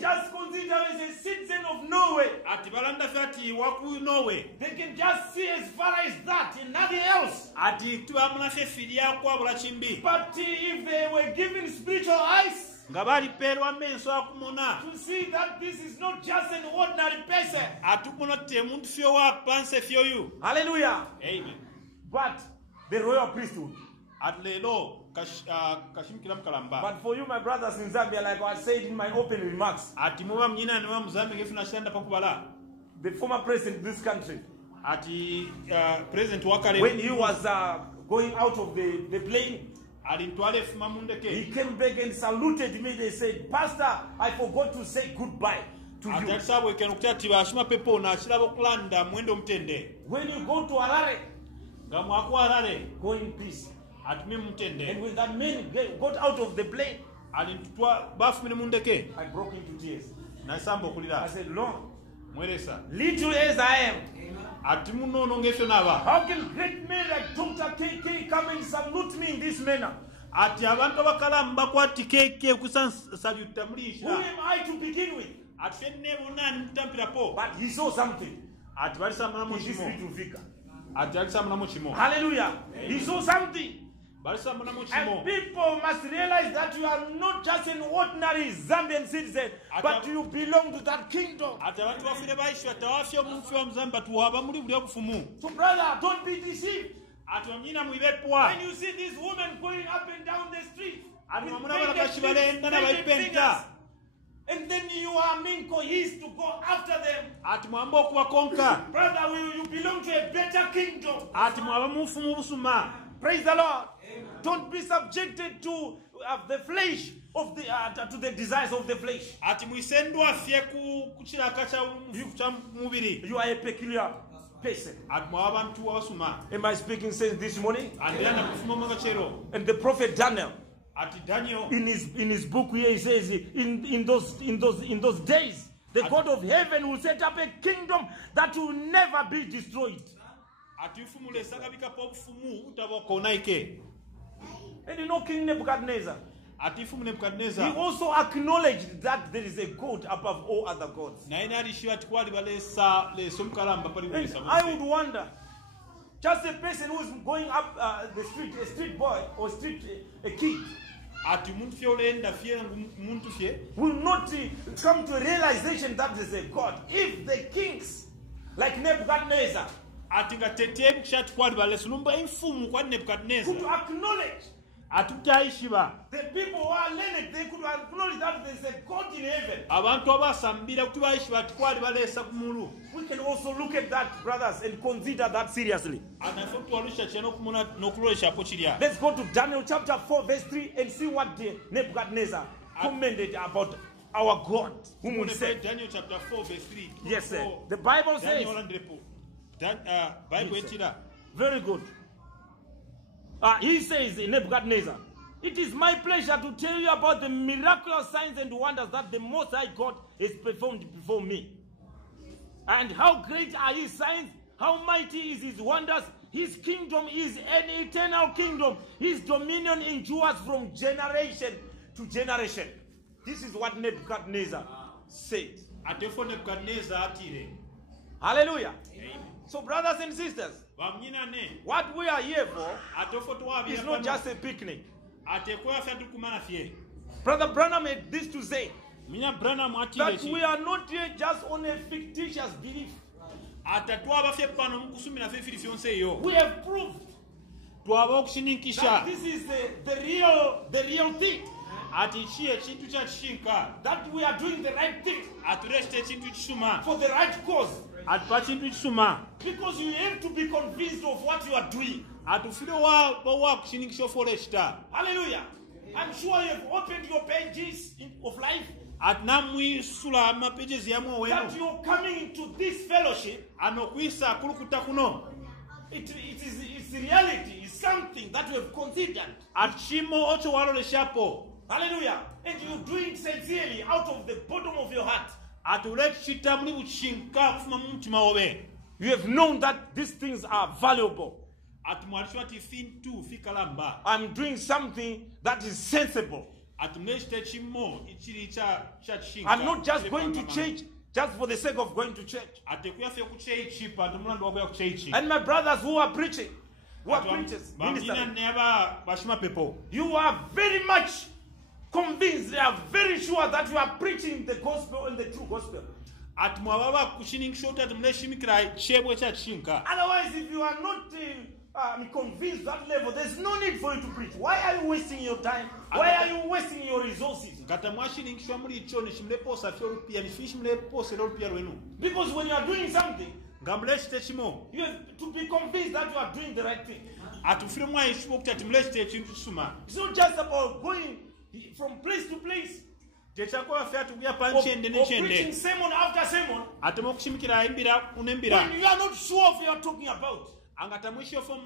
just consider as a citizen of Norway. They can just see as far as that and nothing else. But if they were given spiritual eyes, to see that this is not just an ordinary person. Hallelujah. Amen. But the royal priesthood. But for you, my brothers in Zambia, like I said in my opening remarks, the former president of this country, when he was going out of the plane, he came back and saluted me. They said, Pastor, I forgot to say goodbye to you. When you go to Harare, go in peace. And when that man got out of the plane, I broke into tears. I said, Lord, little as I am, how can great men like Dr. KK come and salute me in this manner? ati abantu abakalamba kwatikeke kusansaluta mulisha. Who am I to begin with? Ati fenne bonani mutampira po. But he saw something. Ati balisamana mu He is chimo. free to fika. Ati alisamana mu chimo. Hallelujah. He saw something. Balisamana mu chimo. And people must realize that you are not just an ordinary Zambian citizen, but you belong to that kingdom. Ati abantu bafire baishwa tawafya omuntu wa Mzamba tuwaba muri buli obufumu. So brother, don't be deceived. Ati onyina mwibepwa. When you see these women going up and down the street, Ati with mamuna painted balakashi balenda na fingers, baipenta. and then you are being coerced to go after them. Ati mwamba okubakonka. Brother, you belong to a better kingdom. Ati mwaba mufumu busuma. Praise the Lord. Don't be subjected to the flesh of the to the desires of the flesh. Ati mwisendwa afye kuchiraka cha mubiri. You are a peculiar person. Ati mwaba mtu wa basuma. Am I speaking sense this morning? Ati yana kufuma mwakachero. And the prophet Daniel, Ati Daniel. in his book here, he says, in those days, the God of heaven will set up a kingdom that will never be destroyed. Ati ufumule sakabika po ufumu utaboka unaike. And you know King Nebuchadnezzar, Ati ufumu he Nebukadnezar. also acknowledged that there is a God above all other gods. Na ina alishiwa ati kwali balesa leso mkalamba pali And ulesa I would wonder, just a person who is going up the street, a street boy or a kid, Ati muntu fye ulenda fye muntu fye. will not come to a realization that there is a God. If the kings, like Nebuchadnezzar, Ati ngatete kushati kwali balesa lumba infumu kwa Nebukadnezar. could acknowledge, Ati utaishiba. the people who are learned, they could acknowledge that there is a God in heaven. Abantu abasambira kuti baishiba ati kwali balesa kumulu. We can also look at that, brothers, and consider that seriously. Anafe tuwalusha cheno kumuna nokulosha po chiria. Let's go to Daniel chapter 4, verse 3, and see what Nebuchadnezzar commented about our God, whom we said. Daniel chapter 4 verse 3. Yes, sir. The Bible says, Daniel andrepo. Bible etira. very good. He says, Nebuchadnezzar, it is my pleasure to tell you about the miraculous signs and wonders that the Most High God has performed before me. And how great are his signs, how mighty is his wonders. His kingdom is an eternal kingdom. His dominion endures from generation to generation. This is what Nebuchadnezzar said. Atefo Nebukadnezar atire. Hallelujah. Amen. So brothers and sisters, Bamnyina ne. what we are here for Atefo tuwabi is not just a picnic. Atekwa afya tukumana fye. Brother Branham had this to say, Minya Branham atire that chi. we are not here just on a fictitious belief. Atatwa bafye pano mukusumi na fye fili fyonse yo. We have proved Twaba that okushinikisha. this is the real thing. Ati chiye chintu cha chishinka. That we are doing the right thing Atureste chintu chisuma. for the right cause. Atupa chintu chisuma. Because you have to be convinced of what you are doing. Atufile wa kushinikisha foresta. Hallelujah. I'm sure you have opened your pages of life, Atinamwi sula mapages ya mwe that wenu. you're coming into this fellowship. Anokwisa kulukuta kuno. It's reality. It's something that you have considered. Achimo ocho walole shapo. Hallelujah. And you do it sincerely out of the bottom of your heart. Atule chita muli uchinka kufuma mumutima obe. You have known that these things are valuable. Atumwalishwa ti fintu fikalamba. I'm doing something that is sensible. Atumleshite chimo ichiri cha chinka. I'm not just going to church just for the sake of going to church. Atekuya fye kucheichi pa tumulando wakuya kucheichi. And my brothers who are preaching, who are preachers, ministers, Bamjina neba bashima pepo. you are very much convinced, they are very sure that you are preaching the gospel and the true gospel. Atumwababa kushinikisha uta tumleshimikira chebwe cha chinka. Otherwise, if you are not convinced that level, there's no need for you to preach. Why are you wasting your time? Why are you wasting your resources? Kata mwashinikishwa muli icho nishimleposa fyo rupia nishimlepose rupia rwenu. Because when you are doing something, Ngamleshite chimo. you have to be convinced that you are doing the right thing. Atufile mwa ishuwa kuti atumleshite chintu chisuma. It's not just about going from place to place, Techako afya tukuya or panchende ne preaching chende. sermon after sermon, Atemo kushimikira imbira unembira. when you are not sure of what you are talking about. Angatamwisho fo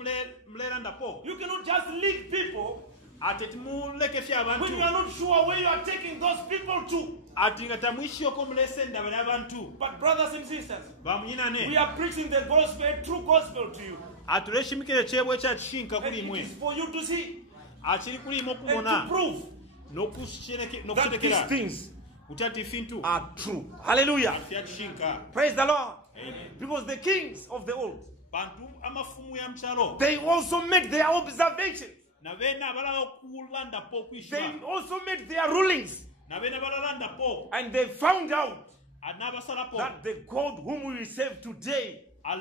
mlera ndapo. You cannot just lead people Atetimuleke fya when you abantu. are not sure where you are taking those people to. Atingatamwisho ko mlesenda bana abantu. But brothers and sisters, Bamunyina we ne. are preaching the gospel, true gospel to you. Atuleshimikire chebwe cha chinka And kuli it mwe. is for you to see. and to prove that these things are true. Hallelujah. Praise the Lord. Amen. Because the kings of the old, they also made their observations. They also made their rulings. And they found out that the God whom we serve today in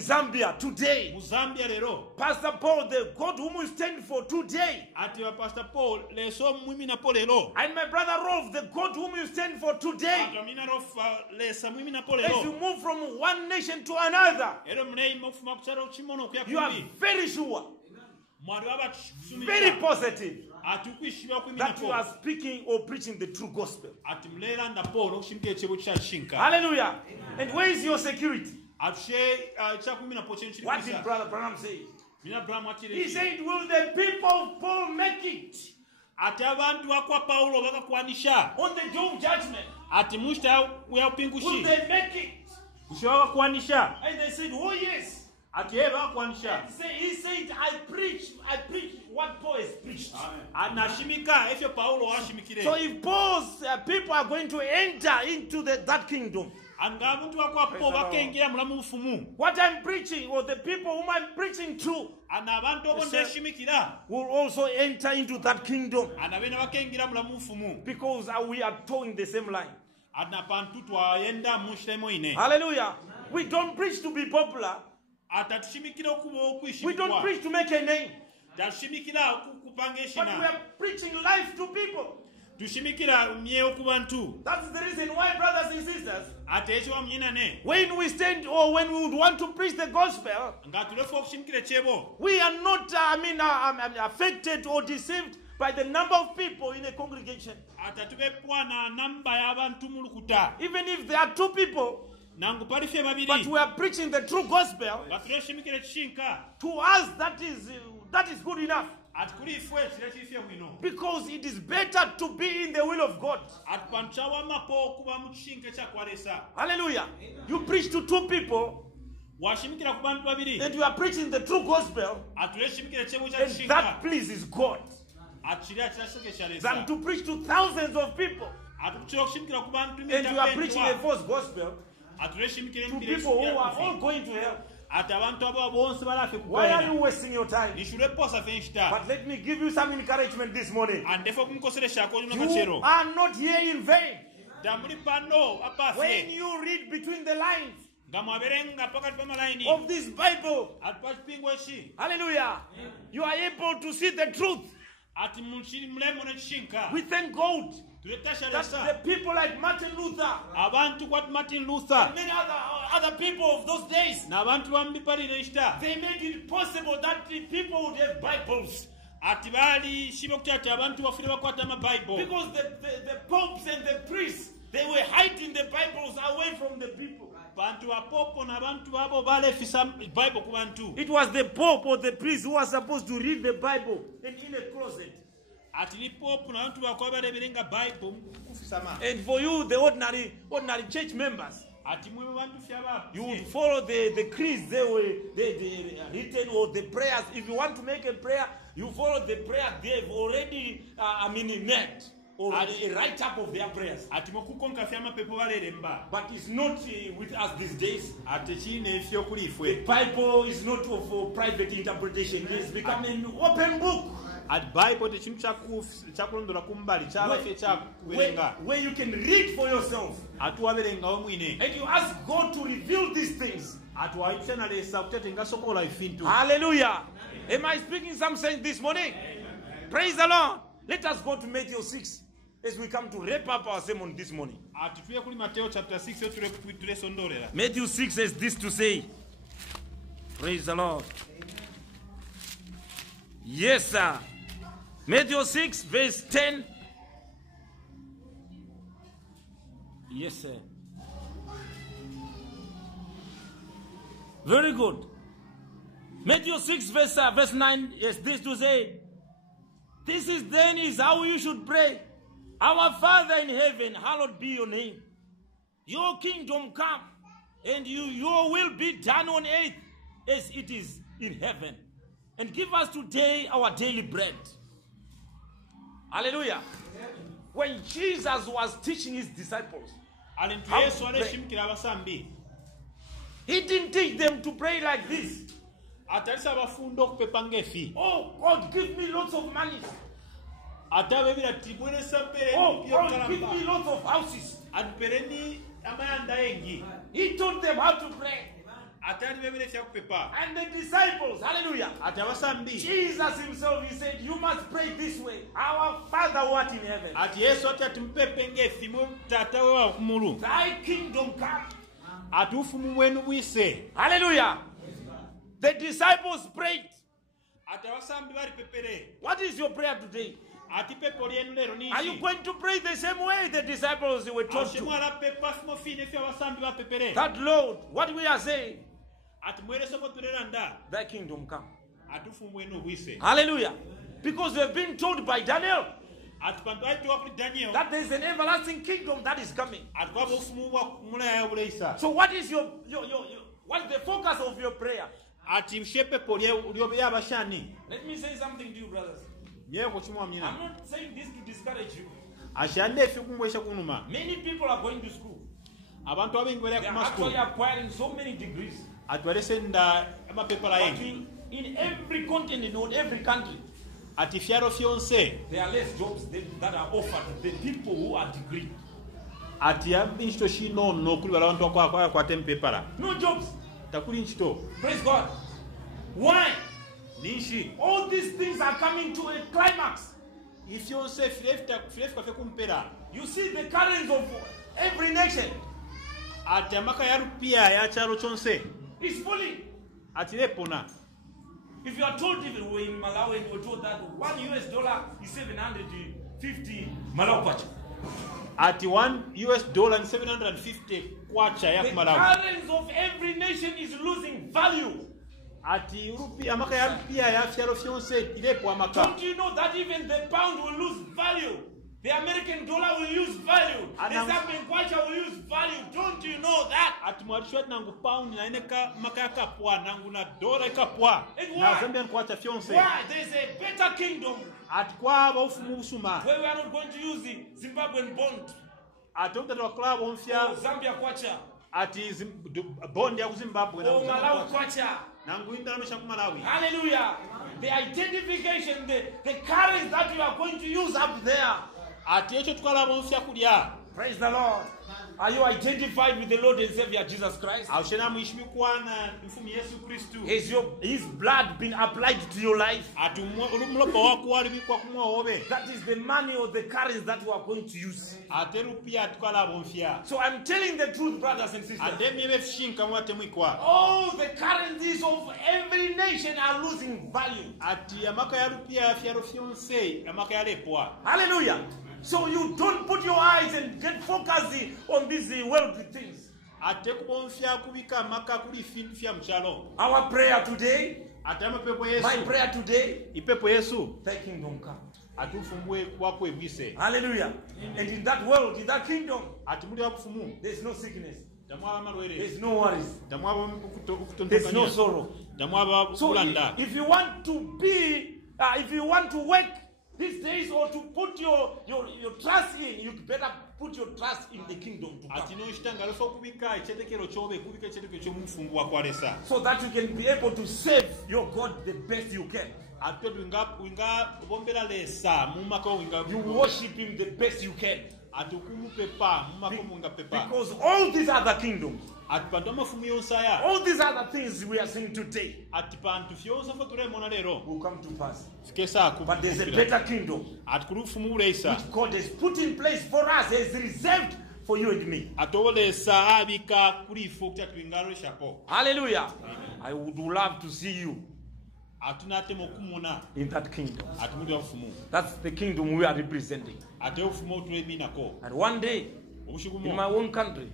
Zambia today, Pastor Paul, the God whom we stand for today, and my brother Rolf, the God whom you stand for today, as you move from one nation to another, you are very sure, very positive, that you are speaking or preaching the true gospel. Hallelujah. And where is your security? What did Brother Branham say? He said, will the people of Paul make it on the day of judgment? Will they make it? And they said, oh yes. He said, I preach what Paul has preached. So if Paul's people are going to enter into that kingdom, what I'm preaching, or the people whom I'm preaching to, will also enter into that kingdom, because we are towing the same line. Hallelujah. We don't preach to be popular. We don't preach to make a name. But we are preaching life to people. That's the reason why, brothers and sisters, when we stand or when we would want to preach the gospel, we are not affected or deceived by the number of people in a congregation. Even if there are 2 people, but we are preaching the true gospel, to us that is good enough. Because it is better to be in the will of God. Hallelujah. You preach to 2 people, and you are preaching the true gospel, and that pleases God, than to preach to thousands of people, and you are preaching a false gospel to people who are all going to hell. Why are you wasting your time? But let me give you some encouragement this morning. You are not here in vain. When you read between the lines of this Bible, hallelujah, you are able to see the truth. We thank God that the people like Martin Luther, and many other people of those days, they made it possible that the people would have Bibles. Because the popes and the priests, they were hiding the Bibles away from the people. It was the pope or the priest who was supposed to read the Bible and in a closet. And for you, the ordinary church members, you would follow the creeds they written, or the prayers. If you want to make a prayer, you follow the prayer they've already made, or a write-up of their prayers. But it's not with us these days. The Bible is not for private interpretation. It's become an open book. Where you can read for yourself, and you ask God to reveal these things. Hallelujah. Am I speaking some sense this morning? Amen. Praise the Lord. Let us go to Matthew 6 as we come to wrap up our sermon this morning. Matthew 6 has this to say. Praise the Lord. Yes, sir. Matthew 6 verse 10. Yes, sir. Very good. Matthew 6 verse 9 has this to say. This is how you should pray. Our Father in heaven, hallowed be your name. Your kingdom come, and your will be done on earth as it is in heaven. and give us today our daily bread. Hallelujah. When Jesus was teaching his disciples, he didn't teach them to pray like this. Oh God, give me lots of money. Oh God, give me lots of houses. He taught them how to pray. And the disciples, hallelujah, Jesus himself, he said, you must pray this way. Our Father who art in heaven, thy kingdom come. Hallelujah. The disciples prayed. What is your prayer today? Are you going to pray the same way the disciples were taught to? That Lord, what we are saying, thy kingdom come. Hallelujah. Because we have been told by Daniel that there is an everlasting kingdom that is coming. So what is what is the focus of your prayer? Let me say something to you, brothers. I'm not saying this to discourage you. Many people are going to school. They are actually acquiring so many degrees. But in every continent or every country, there are less jobs that are offered than people who are degreed. No jobs. Praise God. Why? All these things are coming to a climax. You see the currents of every nation. It's falling. If you are told, even in Malawi, you were told that $1 is $750 Malawi. At $1 and 750 kwacha. The currency of every nation is losing value. Don't you know that even the pound will lose value? The American dollar will lose value. The Zambian kwacha will lose value. Don't you know that? And why? Why? There is a better kingdom where we are not going to use the Zimbabwean bond or Zambia kwacha bond ya Zimbabwe or Malawi kwacha. Hallelujah. The identification, the currency that you are going to use up there. Praise the Lord. Are you identified with the Lord and Savior Jesus Christ? Has his blood been applied to your life? That is the money or the currency that you are going to use. So I'm telling the truth, brothers and sisters. All the currencies of every nation are losing value. Hallelujah. So you don't put your eyes and get focused on these worldly things. Our prayer today, my prayer today, thy kingdom come. Hallelujah. And in that world, in that kingdom, there's no sickness. There's no worries. There's no sorrow. So if you want to be, if you want to work these days or to put your trust in, you better put your trust in the kingdom to come. So that you can be able to serve your God the best you can. You worship him the best you can. Because all these other kingdoms, all these other things we are seeing today will come to pass. But there's a better kingdom which God has put in place for us, has reserved for you and me. Hallelujah. I would love to see you in that kingdom. That's the kingdom we are representing. And one day, in my own country,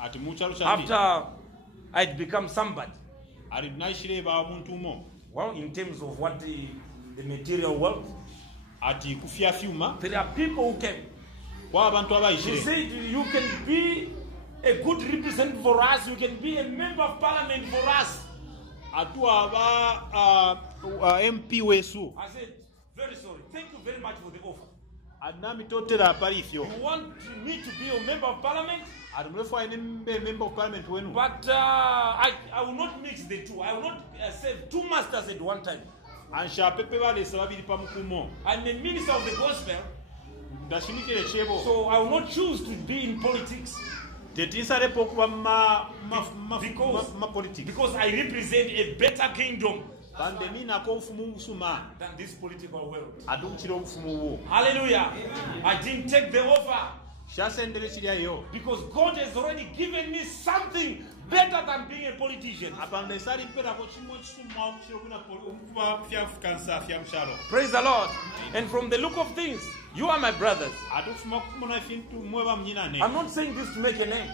after I'd become somebody, well, in terms of what the material world, there are people who came. He said, you can be a good representative for us, you can be a member of parliament for us. MP wesu. I said, very sorry. Thank you very much for the offer. You want me to be a member of parliament? member of parliament. But I will not mix the two. I will not serve two masters at one time. I'm a minister of the gospel. So I will not choose to be in politics. Because I represent a better kingdom than this political world. Hallelujah. I didn't take the offer because God has already given me something better than being a politician. Praise the Lord. And from the look of things, you are my brothers. I'm not saying this to make a name.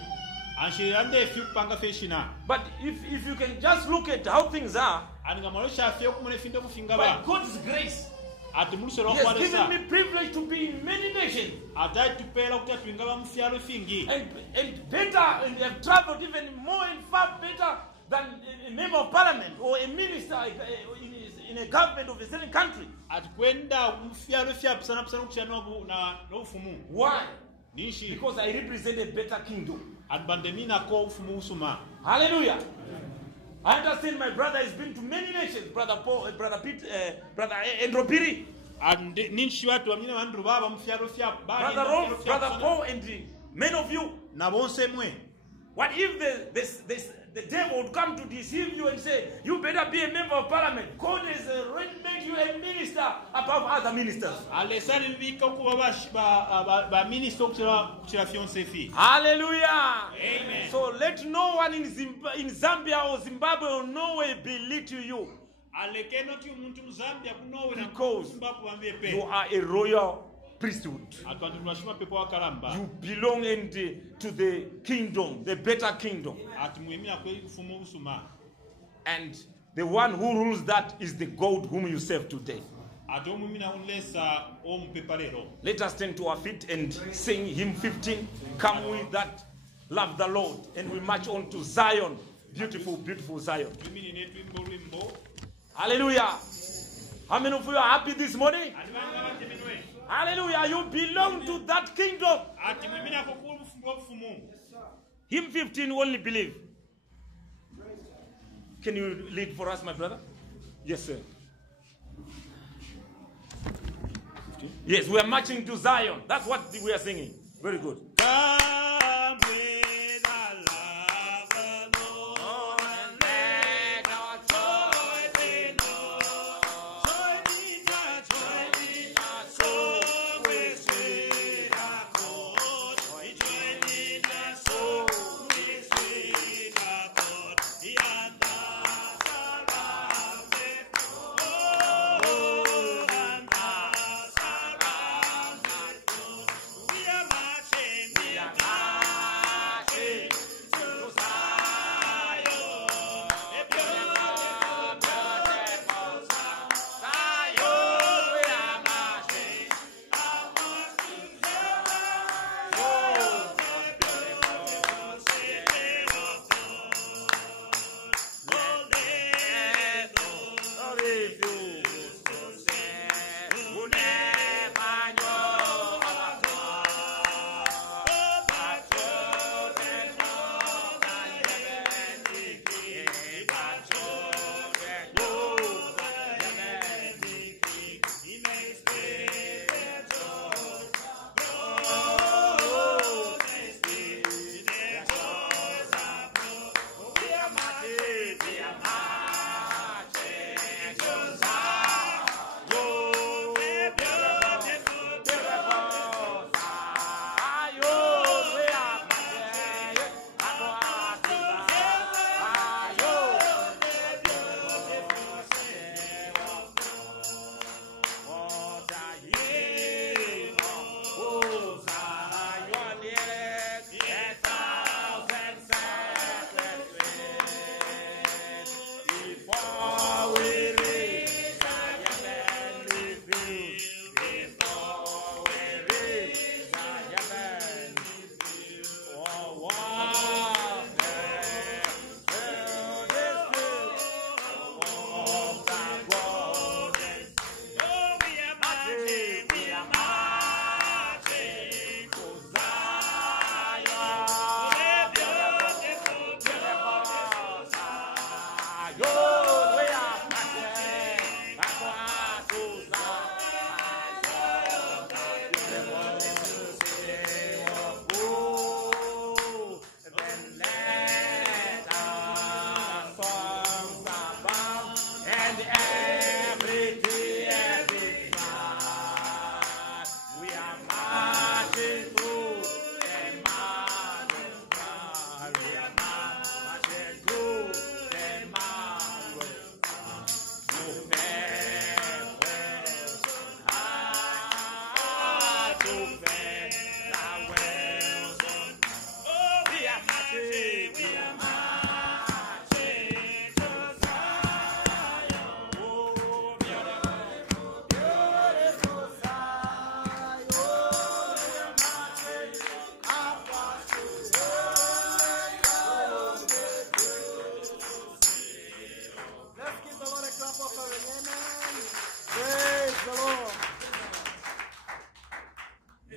But if you can just look at how things are, by God's grace, He has given me privilege to be in many nations. And better, and have traveled even more and far better than a member of parliament or a minister in a government of a certain country. Why? Because I represent a better kingdom. Hallelujah. I understand my brother has been to many nations. Brother Paul, Brother Pete, Brother Andrew Piri. Brother Rolf, Brother Paul, and many of you. What if the devil would come to deceive you and say, you better be a member of parliament? God has already made you a minister above other ministers. Hallelujah. Amen. So let no one in Zambia or Zimbabwe or Norway belittle you. Because you are a royal priesthood. You belong to the kingdom, the better kingdom. And the one who rules that is the God whom you serve today. Let us turn to our feet and sing hymn 15. Come with that, love the Lord. And we march on to Zion. Beautiful, beautiful Zion. Hallelujah. How many of you are happy this morning? Hallelujah. You belong to that kingdom. Hymn 15, only believe. Can you lead for us, my brother? Yes, sir. Yes, we are marching to Zion. That's what we are singing. Very good. Come with our love, Lord, and make our joy be known. Join in our soul with sweet accord. Join in our soul with sweet accord. And us surrounded, oh, and us surrounded. We are marching.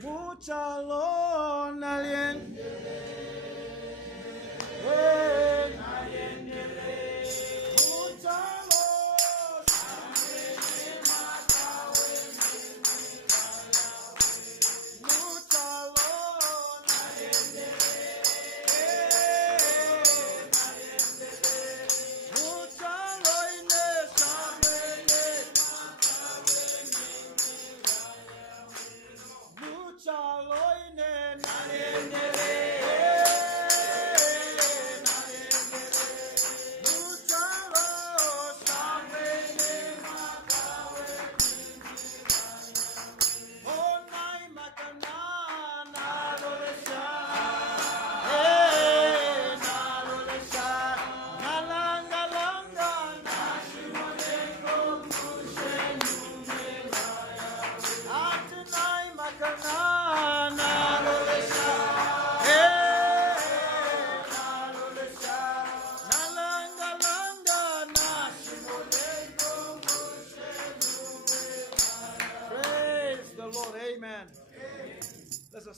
Buchalo naliendele.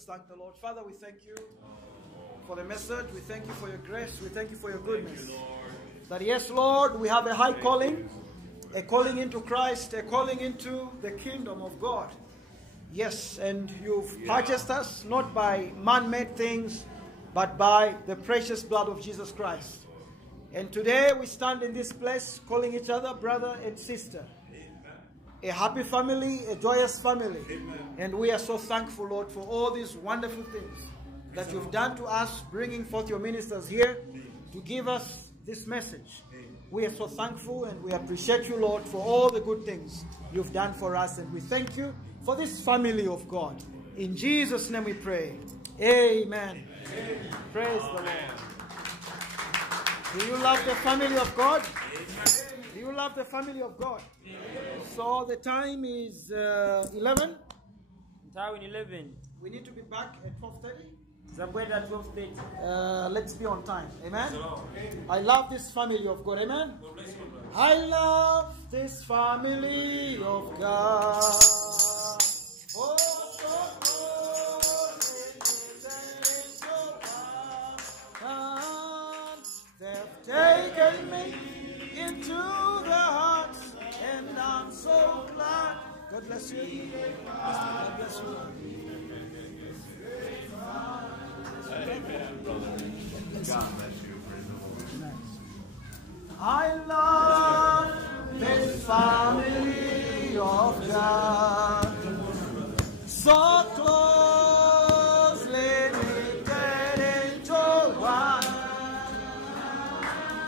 Thank the Lord. Father, we thank you for the message. We thank you for your grace. We thank you for your goodness. That yes, Lord, we have a high calling, a calling into Christ, a calling into the kingdom of God. Yes, and you've purchased us not by man-made things, but by the precious blood of Jesus Christ. And today we stand in this place calling each other brother and sister. A happy family, a joyous family. Amen. And we are so thankful, Lord, for all these wonderful things that you've done to us, bringing forth your ministers here to give us this message. We are so thankful and we appreciate you, Lord, for all the good things you've done for us. And we thank you for this family of God. In Jesus' name we pray. Amen. Amen. Praise the Lord. Do you love the family of God? Do you love the family of God? So the time is 11. Time 11. We need to be back at 12:30. Somewhere at 12:30. Let's be on time. Amen. I love this family of God. Amen. I love this family of God. Oh, so they've taken me into the heart, and I'm so glad. God bless you. God bless you. Amen, brother. God bless you. I love this family of God, so closely knitted into one.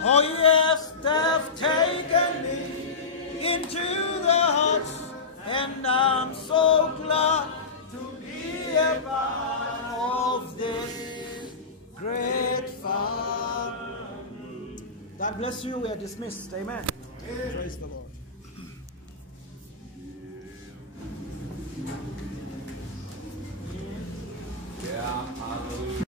Oh yes, they've taken me into the heart, and I'm so glad to be a part of this great family. God bless you. We are dismissed. Amen. Praise the Lord. Yeah, hallelujah.